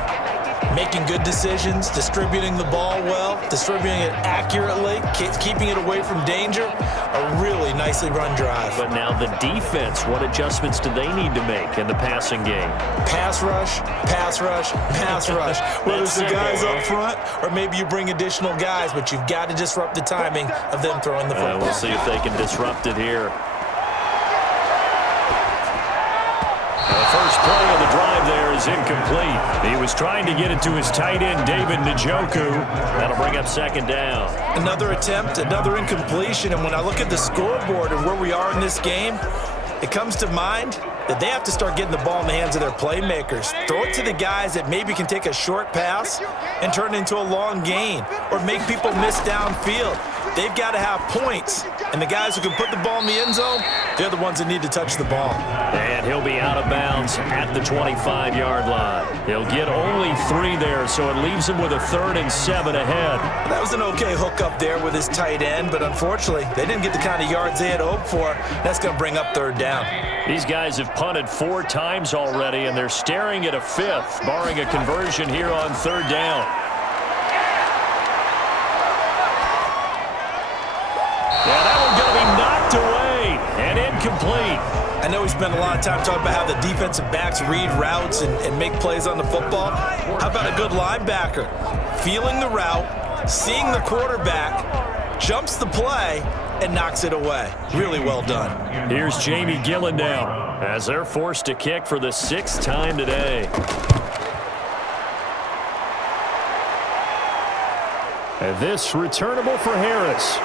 Making good decisions, distributing the ball well, distributing it accurately, keeping it away from danger. A really nicely run drive. But now the defense, what adjustments do they need to make in the passing game? Pass rush, pass rush, pass rush. Whether it's the guys up front or maybe you bring additional guys, but you've got to disrupt the timing of them throwing the football. We'll see if they can disrupt it here. The first play of the drive there is incomplete. He was trying to get it to his tight end, David Njoku. That'll bring up 2nd down. Another attempt, another incompletion, and when I look at the scoreboard and where we are in this game, it comes to mind that they have to start getting the ball in the hands of their playmakers. Throw it to the guys that maybe can take a short pass and turn it into a long gain or make people miss downfield. They've got to have points, and the guys who can put the ball in the end zone, they're the ones that need to touch the ball. And he'll be out of bounds at the 25-yard line. He'll get only 3 there, so it leaves him with a 3rd and 7 ahead. That was an okay hook up there with his tight end, but unfortunately, they didn't get the kind of yards they had hoped for. That's going to bring up 3rd down. These guys have punted 4 times already, and they're staring at a 5th, barring a conversion here on 3rd down. Yeah, that one's going to be knocked away and incomplete. I know we spent a lot of time talking about how the defensive backs read routes and make plays on the football. How about a good linebacker? Feeling the route, seeing the quarterback, jumps the play, and knocks it away. Really well done. Here's Jamie Gillen now as they're forced to kick for the 6th time today. And this returnable for Harris.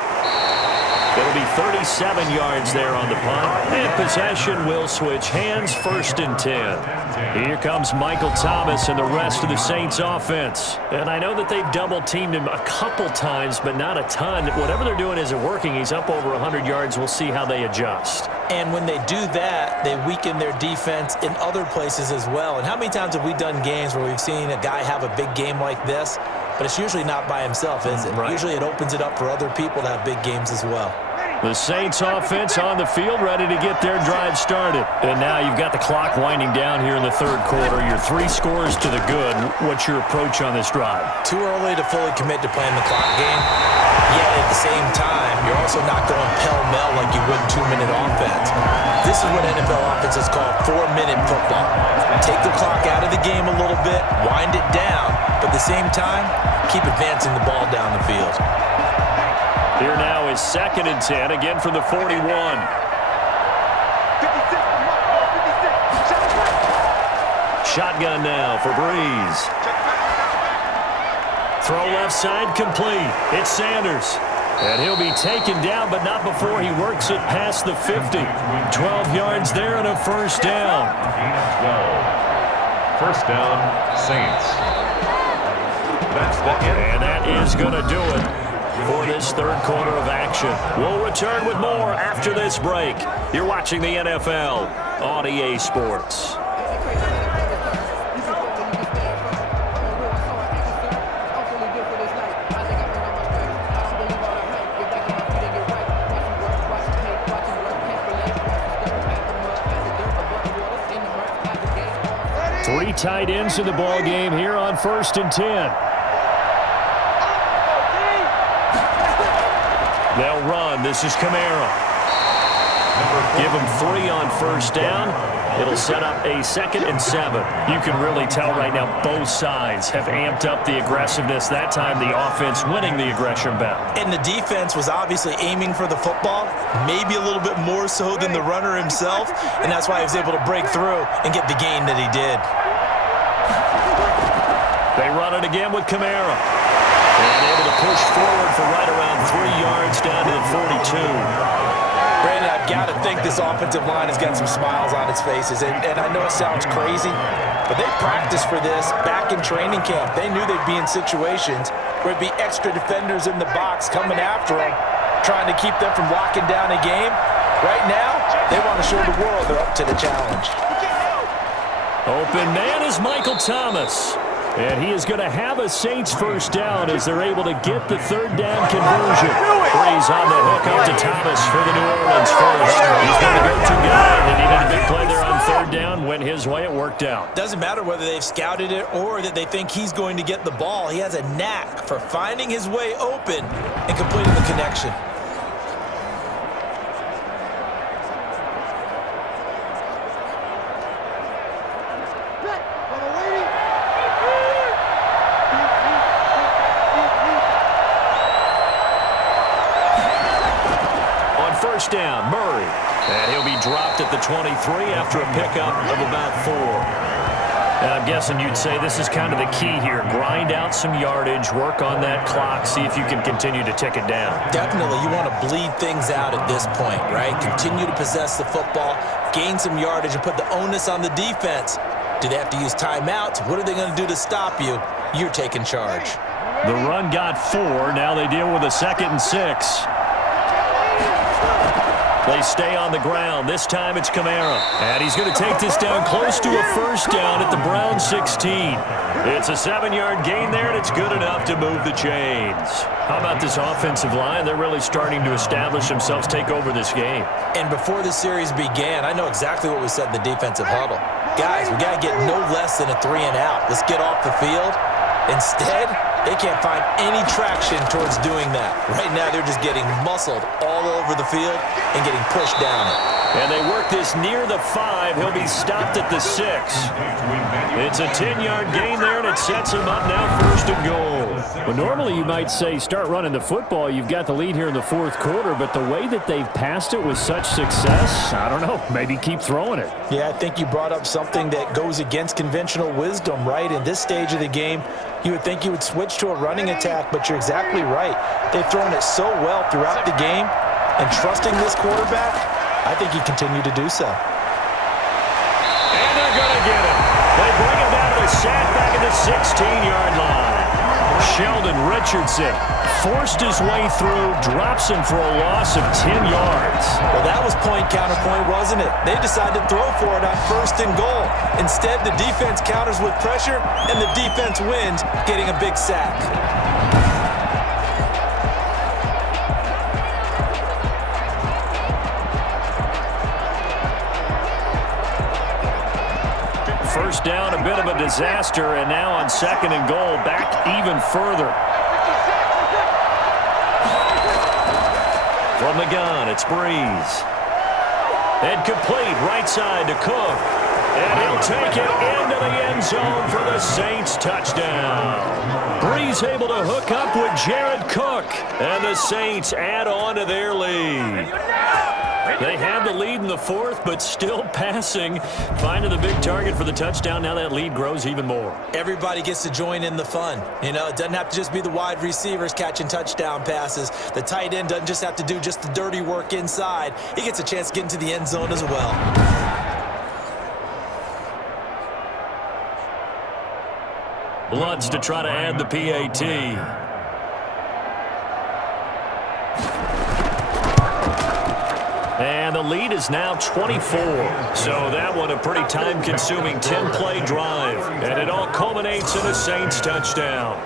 It'll be 37 yards there on the punt. And possession will switch hands, 1st and 10. Here comes Michael Thomas and the rest of the Saints offense. And I know that they've double-teamed him a couple times, but not a ton. Whatever they're doing isn't working. He's up over 100 yards. We'll see how they adjust. And when they do that, they weaken their defense in other places as well. And how many times have we done games where we've seen a guy have a big game like this, but it's usually not by himself, is it? Right. Usually it opens it up for other people to have big games as well. The Saints offense on the field, ready to get their drive started. And now you've got the clock winding down here in the 3rd quarter. Your 3 scores to the good. What's your approach on this drive? Too early to fully commit to playing the clock game. Yet at the same time, you're also not going pell-mell like you would 2-minute offense. This is what NFL offenses call 4-minute football. Take the clock out of the game a little bit, wind it down, but at the same time, keep advancing the ball down the field. Here now is 2nd and 10, again from the 41. Shotgun now for Breeze. Throw left side complete. It's Sanders. And he'll be taken down, but not before he works it past the 50. 12 yards there and a 1st down. 1st down, Saints. That's the end. And that is going to do it for this 3rd quarter of action. We'll return with more after this break. You're watching the NFL on EA Sports. Three tight ends in the ball game here on 1st and 10. They'll run. This is Kamara. Number Give them 3 on first down. It'll set up a 2nd and 7. You can really tell right now both sides have amped up the aggressiveness. That time the offense winning the aggression battle. And the defense was obviously aiming for the football, maybe a little bit more so than the runner himself, and that's why he was able to break through and get the gain that he did. They run it again with Kamara. And able to push forward for right around 3 yards down to the 42. Brandon, I've got to think this offensive line has got some smiles on its faces. And I know it sounds crazy, but they practiced for this back in training camp. They knew they'd be in situations where it'd be extra defenders in the box coming after them, trying to keep them from locking down a game. Right now, they want to show the world they're up to the challenge. Open man is Michael Thomas. And he is going to have a Saints first down as they're able to get the 3rd down conversion. Breeze on the hook out to Thomas for the New Orleans first. He's going to go to guy. They needed a big play there on 3rd down. Went his way. It worked out. Doesn't matter whether they've scouted it or that they think he's going to get the ball. He has a knack for finding his way open and completing the connection. First down, Murray. And he'll be dropped at the 23 after a pickup of about 4. And I'm guessing you'd say this is kind of the key here. Grind out some yardage, work on that clock, see if you can continue to tick it down. Definitely. You want to bleed things out at this point, right? Continue to possess the football, gain some yardage, and put the onus on the defense. Do they have to use timeouts? What are they going to do to stop you? You're taking charge. The run got 4. Now they deal with a 2nd and 6. They stay on the ground. This time it's Kamara. And he's going to take this down close to a first down at the Brown 16. It's a 7-yard gain there, and it's good enough to move the chains. How about this offensive line? They're really starting to establish themselves, take over this game. And before the series began, I know exactly what we said in the defensive huddle. Guys, we got to get no less than a 3 and out. Let's get off the field. Instead, they can't find any traction towards doing that. Right now, they're just getting muscled all over the field and getting pushed down it. And they work this near the 5. He'll be stopped at the 6. It's a 10-yard gain there, and it sets him up now 1st and goal. Well, normally you might say start running the football. You've got the lead here in the 4th quarter, but the way that they've passed it with such success, I don't know, maybe keep throwing it. Yeah, I think you brought up something that goes against conventional wisdom, right? In this stage of the game, you would think you would switch to a running attack, but you're exactly right. They've thrown it so well throughout the game, and trusting this quarterback, I think he continued to do so. And they're going to get him. They bring him down to the sack back at the 16-yard line. Sheldon Richardson forced his way through, drops him for a loss of 10 yards. Well, that was point counterpoint, wasn't it? They decided to throw for it on 1st and goal. Instead, the defense counters with pressure, and the defense wins, getting a big sack. First down, a bit of a disaster, and now on 2nd and goal, back even further. From the gun, it's Breeze. And complete, right side to Cook. And he'll take it into the end zone for the Saints touchdown. Breeze able to hook up with Jared Cook. And the Saints add on to their lead. They have the lead in the 4th, but still passing. Finding the big target for the touchdown. Now that lead grows even more. Everybody gets to join in the fun. You know, it doesn't have to just be the wide receivers catching touchdown passes. The tight end doesn't just have to do just the dirty work inside. He gets a chance to get into the end zone as well. Bloods to try to add the PAT. And the lead is now 24. So that one a pretty time-consuming 10-play drive. And it all culminates in a Saints touchdown.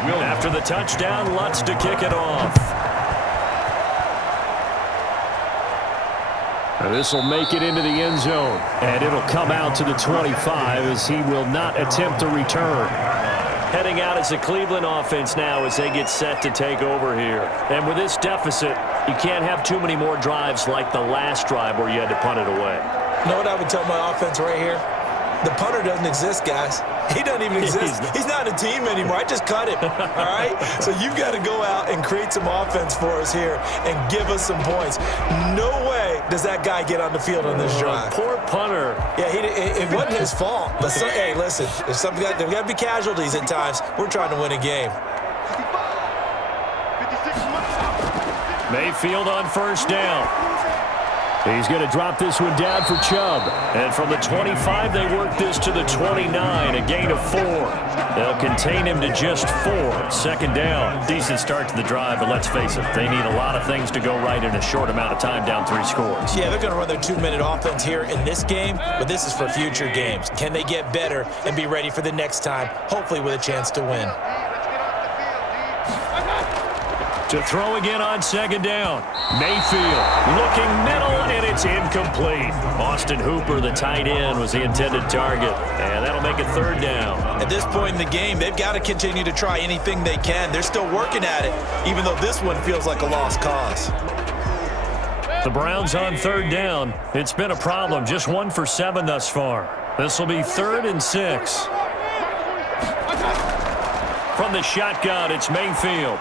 After the touchdown, Lutz to kick it off. This will make it into the end zone, and it'll come out to the 25 as he will not attempt a return. Heading out as the Cleveland offense now as they get set to take over here. And with this deficit, you can't have too many more drives like the last drive where you had to punt it away. You know what I would tell my offense right here? The punter doesn't exist, guys. He doesn't even exist. He's not a team anymore. I just cut him, all right? So you've got to go out and create some offense for us here and give us some points. No way does that guy get on the field on this drive. Poor punter. Yeah, it wasn't his fault. But hey, listen, there's got to be casualties at times. We're trying to win a game. Mayfield on first down. He's going to drop this one down for Chubb. And from the 25, they work this to the 29, a gain of 4. They'll contain him to just 4. Second down. Decent start to the drive, but let's face it, they need a lot of things to go right in a short amount of time, down 3 scores. Yeah, they're going to run their 2-minute offense here in this game, but this is for future games. Can they get better and be ready for the next time, hopefully with a chance to win? To throw again on second down. Mayfield looking middle, and it's incomplete. Austin Hooper, the tight end, was the intended target, and that'll make it third down. At this point in the game, they've got to continue to try anything they can. They're still working at it, even though this one feels like a lost cause. The Browns on third down. It's been a problem, just 1 for 7 thus far. This will be 3rd and 6. From the shotgun, it's Mayfield.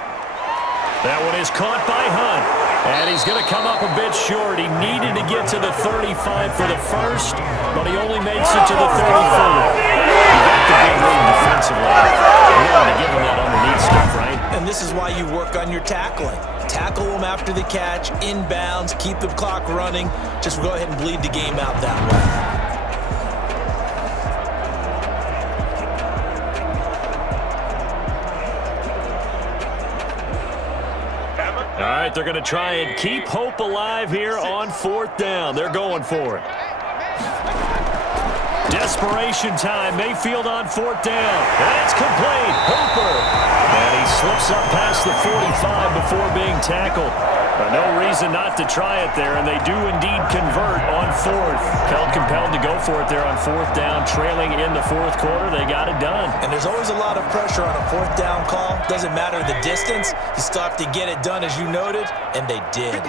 That one is caught by Hunt, and he's going to come up a bit short. He needed to get to the 35 for the first, but he only makes it to the 34. He got the big lead defensively. You wanted to give him that underneath stuff, right? And this is why you work on your tackling. Tackle them after the catch, inbounds, keep the clock running. Just go ahead and bleed the game out that way. All right, they're going to try and keep hope alive here on 4th down. They're going for it. Desperation time. Mayfield on 4th down. And it's complete. Hooper. And he slips up past the 45 before being tackled. No reason not to try it there, and they do indeed convert on 4th. Felt compelled to go for it there on 4th down, trailing in the 4th quarter. They got it done. And there's always a lot of pressure on a 4th down call. Doesn't matter the distance. You still have to get it done, as you noted, and they did.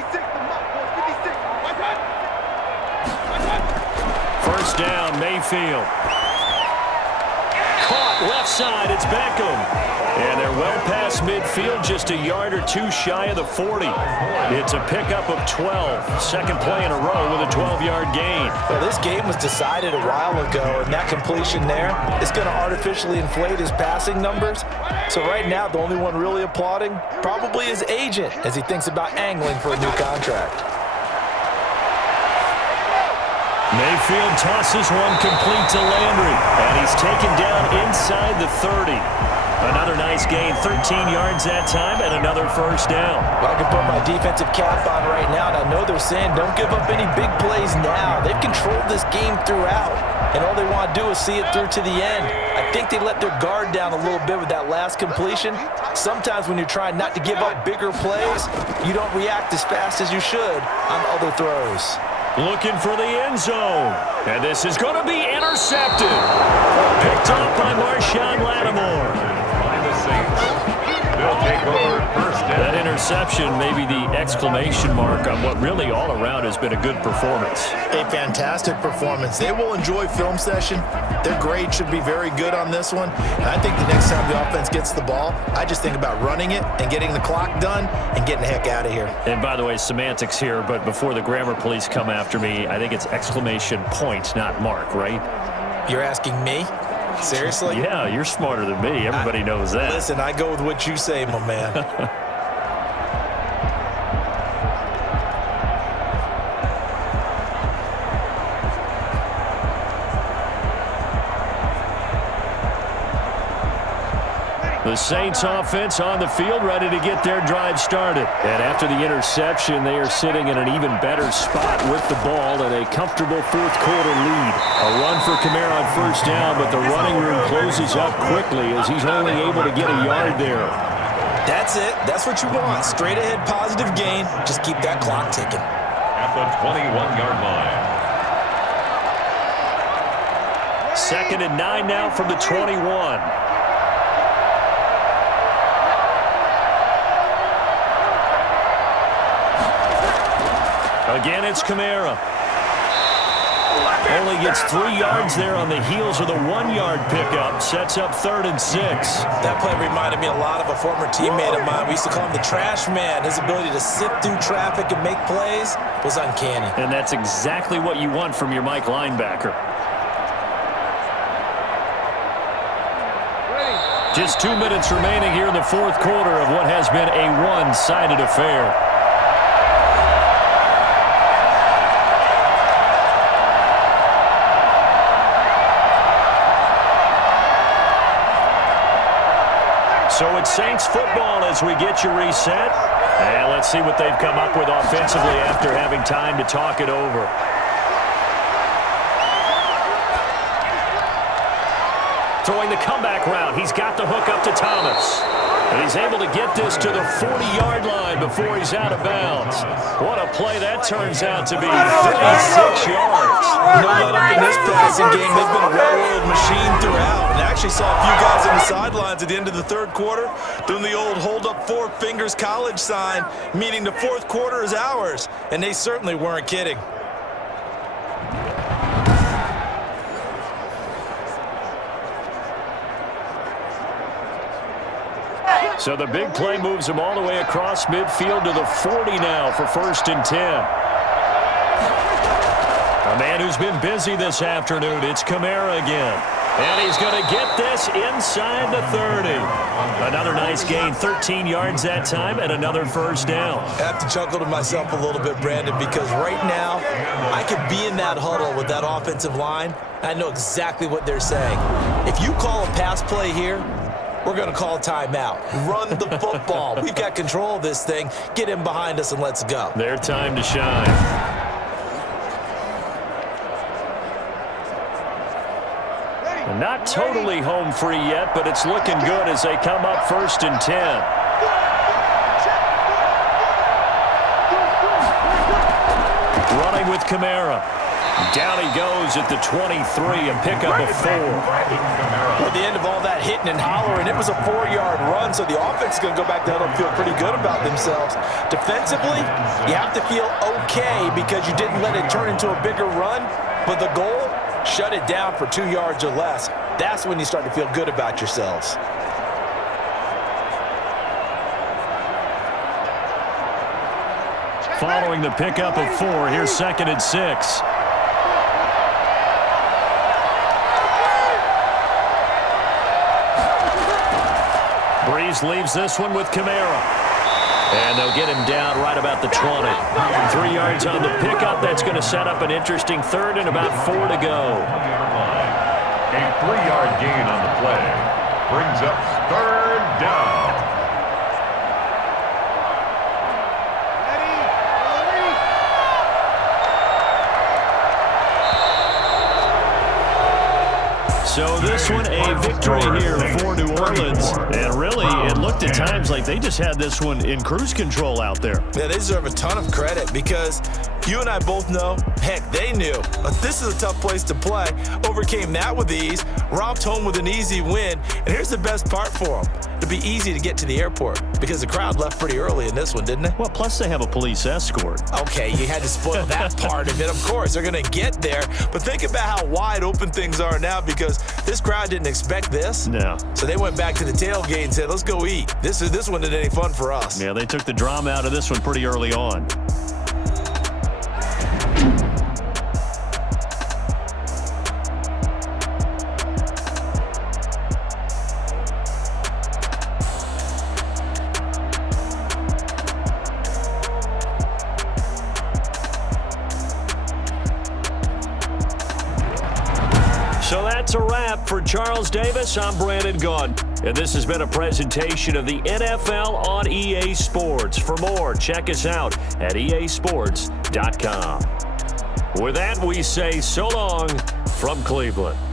First down, Mayfield. Caught left side, it's Beckham. And they're well past midfield, just a yard or 2 shy of the 40. It's a pickup of 12. Second play in a row with a 12-yard gain. Well, this game was decided a while ago, and that completion there is going to artificially inflate his passing numbers. So right now, the only one really applauding probably his agent as he thinks about angling for a new contract. Mayfield tosses one complete to Landry, and he's taken down inside the 30. Another nice gain, 13 yards that time, and another first down. Well, I can put my defensive cap on right now, and I know they're saying don't give up any big plays now. They've controlled this game throughout, and all they want to do is see it through to the end. I think they let their guard down a little bit with that last completion. Sometimes when you're trying not to give up bigger plays, you don't react as fast as you should on other throws. Looking for the end zone, and this is going to be intercepted. Picked up by Marshawn Lattimore. That interception may be the exclamation mark on what really all around has been a good performance. A fantastic performance. They will enjoy film session. Their grade should be very good on this one. And I think the next time the offense gets the ball, I just think about running it and getting the clock done and getting the heck out of here. And by the way, semantics here, but before the grammar police come after me, I think it's exclamation point, not mark, right? You're asking me? Seriously? Yeah, you're smarter than me. Everybody knows that. Listen, I go with what you say, my man. The Saints offense on the field, ready to get their drive started. And after the interception, they are sitting in an even better spot with the ball and a comfortable 4th quarter lead. A run for Kamara on first down, but the running room closes up quickly as he's only able to get a yard there. That's it. That's what you want. Straight ahead, positive gain. Just keep that clock ticking. At the 21-yard line. 2nd and 9 now from the 21. Again, it's Kamara. Only gets 3 yards there on the heels of the 1-yard pickup. Sets up 3rd and 6. That play reminded me a lot of a former teammate of mine. We used to call him the trash man. His ability to sift through traffic and make plays was uncanny. And that's exactly what you want from your Mike linebacker. Just 2 minutes remaining here in the 4th quarter of what has been a one-sided affair. So it's Saints football as we get you reset. And let's see what they've come up with offensively after having time to talk it over. Throwing the comeback route. He's got the hook up to Thomas. And he's able to get this to the 40-yard line before he's out of bounds. What a play that turns out to be. 56 yards. No let up in this passing game. They've been a well-oiled machine throughout. And I actually saw a few guys on the sidelines at the end of the 3rd quarter doing the old hold up 4 fingers college sign, meaning the 4th quarter is ours. And they certainly weren't kidding. So the big play moves him all the way across midfield to the 40 now for 1st and 10. A man who's been busy this afternoon. It's Kamara again. And he's going to get this inside the 30. Another nice gain, 13 yards that time, and another 1st down. I have to chuckle to myself a little bit, Brandon, because right now I could be in that huddle with that offensive line. I know exactly what they're saying. If you call a pass play here, we're going to call a timeout. Run the football. We've got control of this thing. Get him behind us and let's go. Their time to shine. Not totally home free yet, but it's looking good as they come up 1st and 10. Running with Kamara. Down he goes at the 23, a pickup of 4. At the end of all that hitting and hollering, it was a 4-yard run, so the offense is going to go back down and feel pretty good about themselves. Defensively, you have to feel okay because you didn't let it turn into a bigger run, but the goal, shut it down for 2 yards or less. That's when you start to feel good about yourselves. Following the pickup of 4, here's 2nd and 6. Breeze leaves this one with Kamara. And they'll get him down right about the 20. 3 yards on the pickup. That's going to set up an interesting 3rd and about 4 to go. A 3-yard gain on the play brings up 3rd down. So this one a victory here for New Orleans. And really, it looked at times like they just had this one in cruise control out there. Yeah, they deserve a ton of credit because you and I both know, heck, they knew. But this is a tough place to play. Overcame that with ease, romped home with an easy win. And here's the best part for them. It'd be easy to get to the airport because the crowd left pretty early in this one, didn't they? Well, plus they have a police escort. Okay, you had to spoil that part of it. Of course, they're going to get there. But think about how wide open things are now because this crowd didn't expect this. No. So they went back to the tailgate and said, let's go eat. This one isn't any fun for us. Yeah, they took the drama out of this one pretty early on. So that's a wrap for Charles Davis. I'm Brandon Gaudin, and this has been a presentation of the NFL on EA Sports. For more, check us out at easports.com. With that, we say so long from Cleveland.